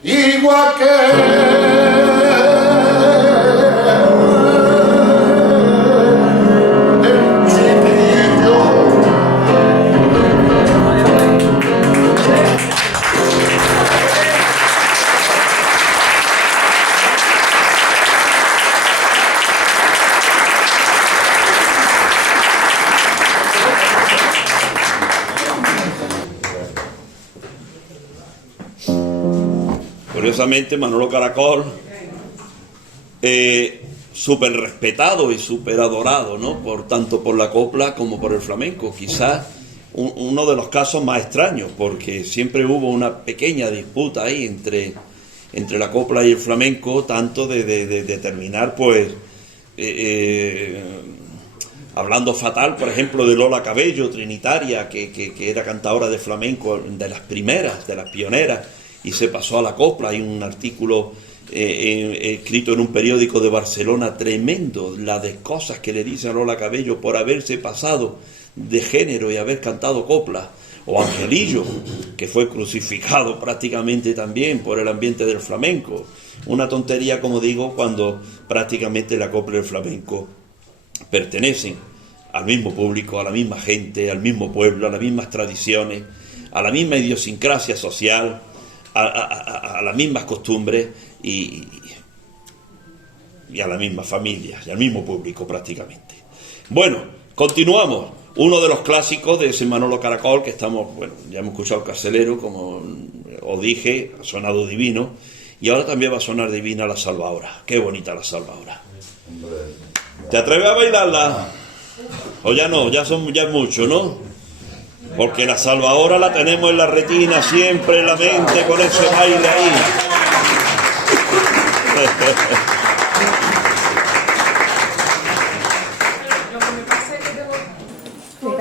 igual que Curiosamente, Manolo Caracol, súper respetado y súper adorado, ¿no? Tanto por la copla como por el flamenco. Quizás uno de los casos más extraños, porque siempre hubo una pequeña disputa ahí entre la copla y el flamenco, tanto de terminar, pues, hablando fatal, por ejemplo, de Lola Cabello, trinitaria, que era cantadora de flamenco, de las primeras, de las pioneras, y se pasó a la copla. Hay un artículo escrito en un periódico de Barcelona tremendo, la de cosas que le dice a Lola Cabello por haberse pasado de género y haber cantado copla. O Angelillo, que fue crucificado prácticamente también por el ambiente del flamenco. Una tontería, como digo, cuando prácticamente la copla y el flamenco pertenecen al mismo público, a la misma gente, al mismo pueblo, a las mismas tradiciones, a la misma idiosincrasia social, a las mismas costumbres y a la misma familia y al mismo público prácticamente. Bueno, continuamos. Uno de los clásicos de ese Manolo Caracol, que estamos, bueno, ya hemos escuchado el Carcelero, como os dije, ha sonado divino, y ahora también va a sonar divina la Salvadora. Qué bonita la Salvadora. ¿Te atreves a bailarla? O ya no, ya es mucho, ¿no? Porque la Salvadora la tenemos en la retina siempre, en la mente, con ese baile ahí. Lo que me pasa es que tengo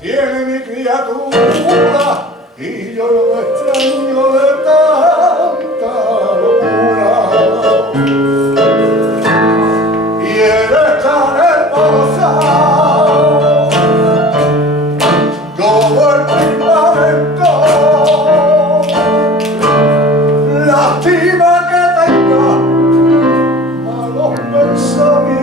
Tiene mi criatura y yo lo extraño de tanta locura. Y eres tan hermosa como el firmamento. Lástima que tenga malos pensamientos.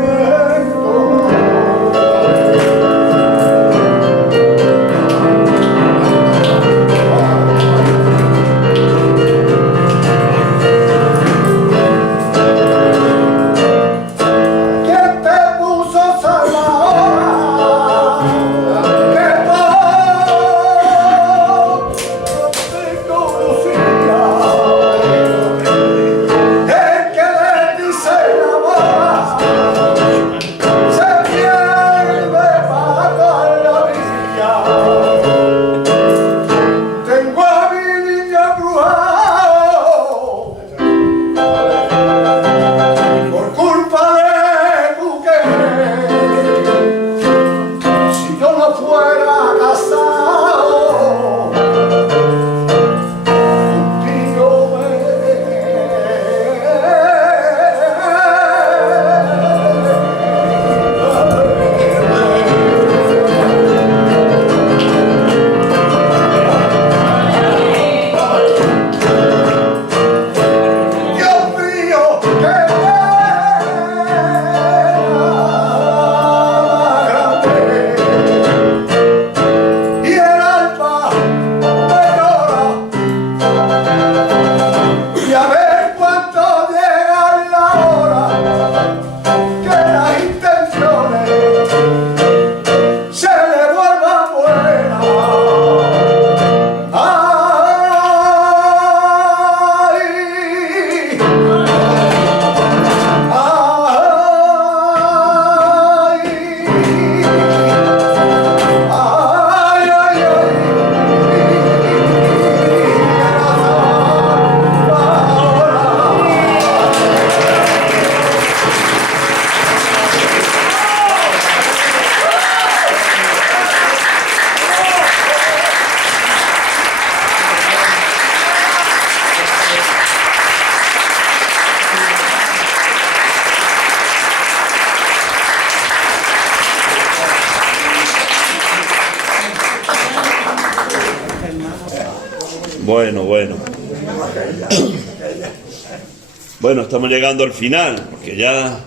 Bueno, estamos llegando al final, porque ya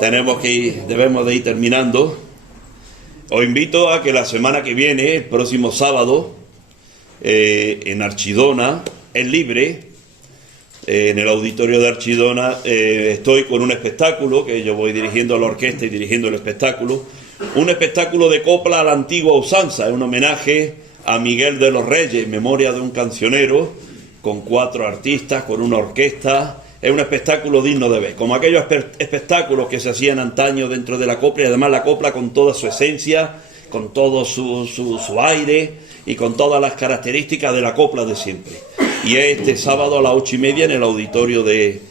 debemos de ir terminando. Os invito a que la semana que viene, el próximo sábado, en Archidona, es libre, en el auditorio de Archidona, estoy con un espectáculo, que yo voy dirigiendo la orquesta y dirigiendo el espectáculo, un espectáculo de copla a la antigua usanza, es un homenaje a Miguel de los Reyes, en memoria de un cancionero, con 4 artistas, con una orquesta. Es un espectáculo digno de ver, como aquellos espectáculos que se hacían antaño dentro de la copla, y además la copla con toda su esencia, con todo su aire y con todas las características de la copla de siempre. Y es este sábado a las 8:30 en el auditorio de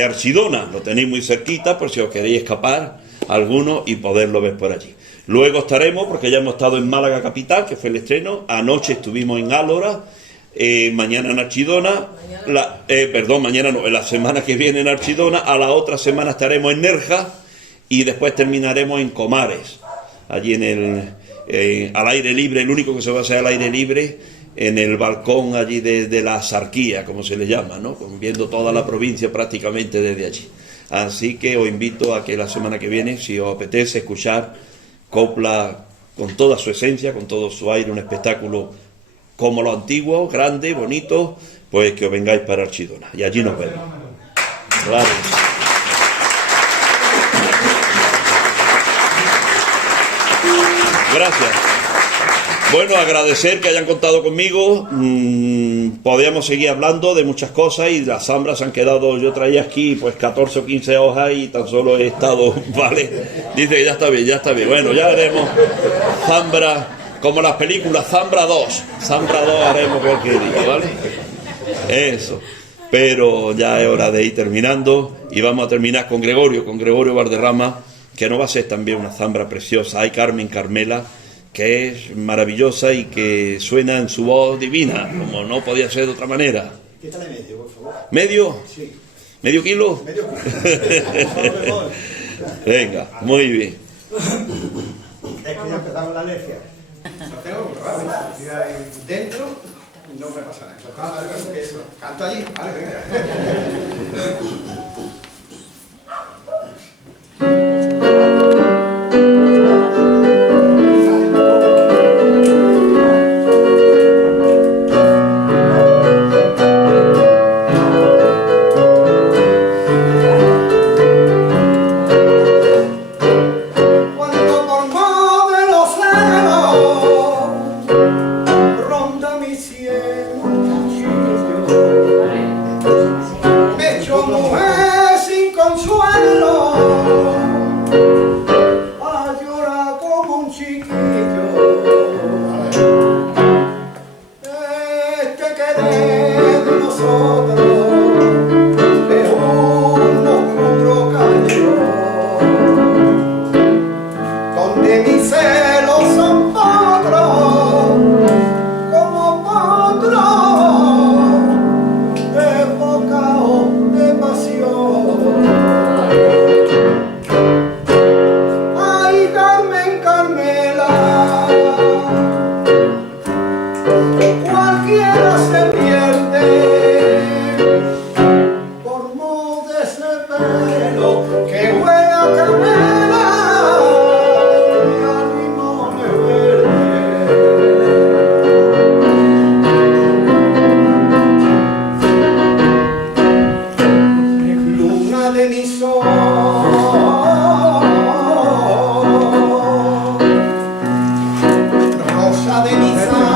Archidona. Lo tenéis muy cerquita por si os queréis escapar alguno y poderlo ver por allí. Luego estaremos, porque ya hemos estado en Málaga capital, que fue el estreno. Anoche estuvimos en Álora. Mañana en Archidona, mañana no, la semana que viene en Archidona, a la otra semana estaremos en Nerja y después terminaremos en Comares, allí al aire libre, el único que se va a hacer al aire libre, en el balcón allí de la Sarquía, como se le llama, ¿no? Viendo toda la provincia prácticamente desde allí. Así que os invito a que la semana que viene, si os apetece escuchar copla con toda su esencia, con todo su aire, un espectáculo como lo antiguo, grande, bonito, pues que os vengáis para Archidona. Y allí nos vemos. Claro. Gracias. Bueno, agradecer que hayan contado conmigo. Podríamos seguir hablando de muchas cosas y las zambras han quedado, yo traía aquí pues 14 o 15 hojas y tan solo he estado, vale. Dice que ya está bien. Bueno, ya haremos zambra como las películas Zambra 2. Zambra 2 haremos cualquier día, ¿vale? Eso. Pero ya es hora de ir terminando y vamos a terminar con Gregorio Valderrama, que nos va a ser también una zambra preciosa. Hay Carmen Carmela, que es maravillosa y que suena en su voz divina, como no podía ser de otra manera. Quítale medio, por favor. ¿Medio? Sí. ¿Medio kilo? Medio kilo. Venga, muy bien. Es que ya empezamos la alergia. Lo tengo grabado. Y ahí dentro no me pasa nada. Canto allí. Vale, venga. Rosa de mi sangre.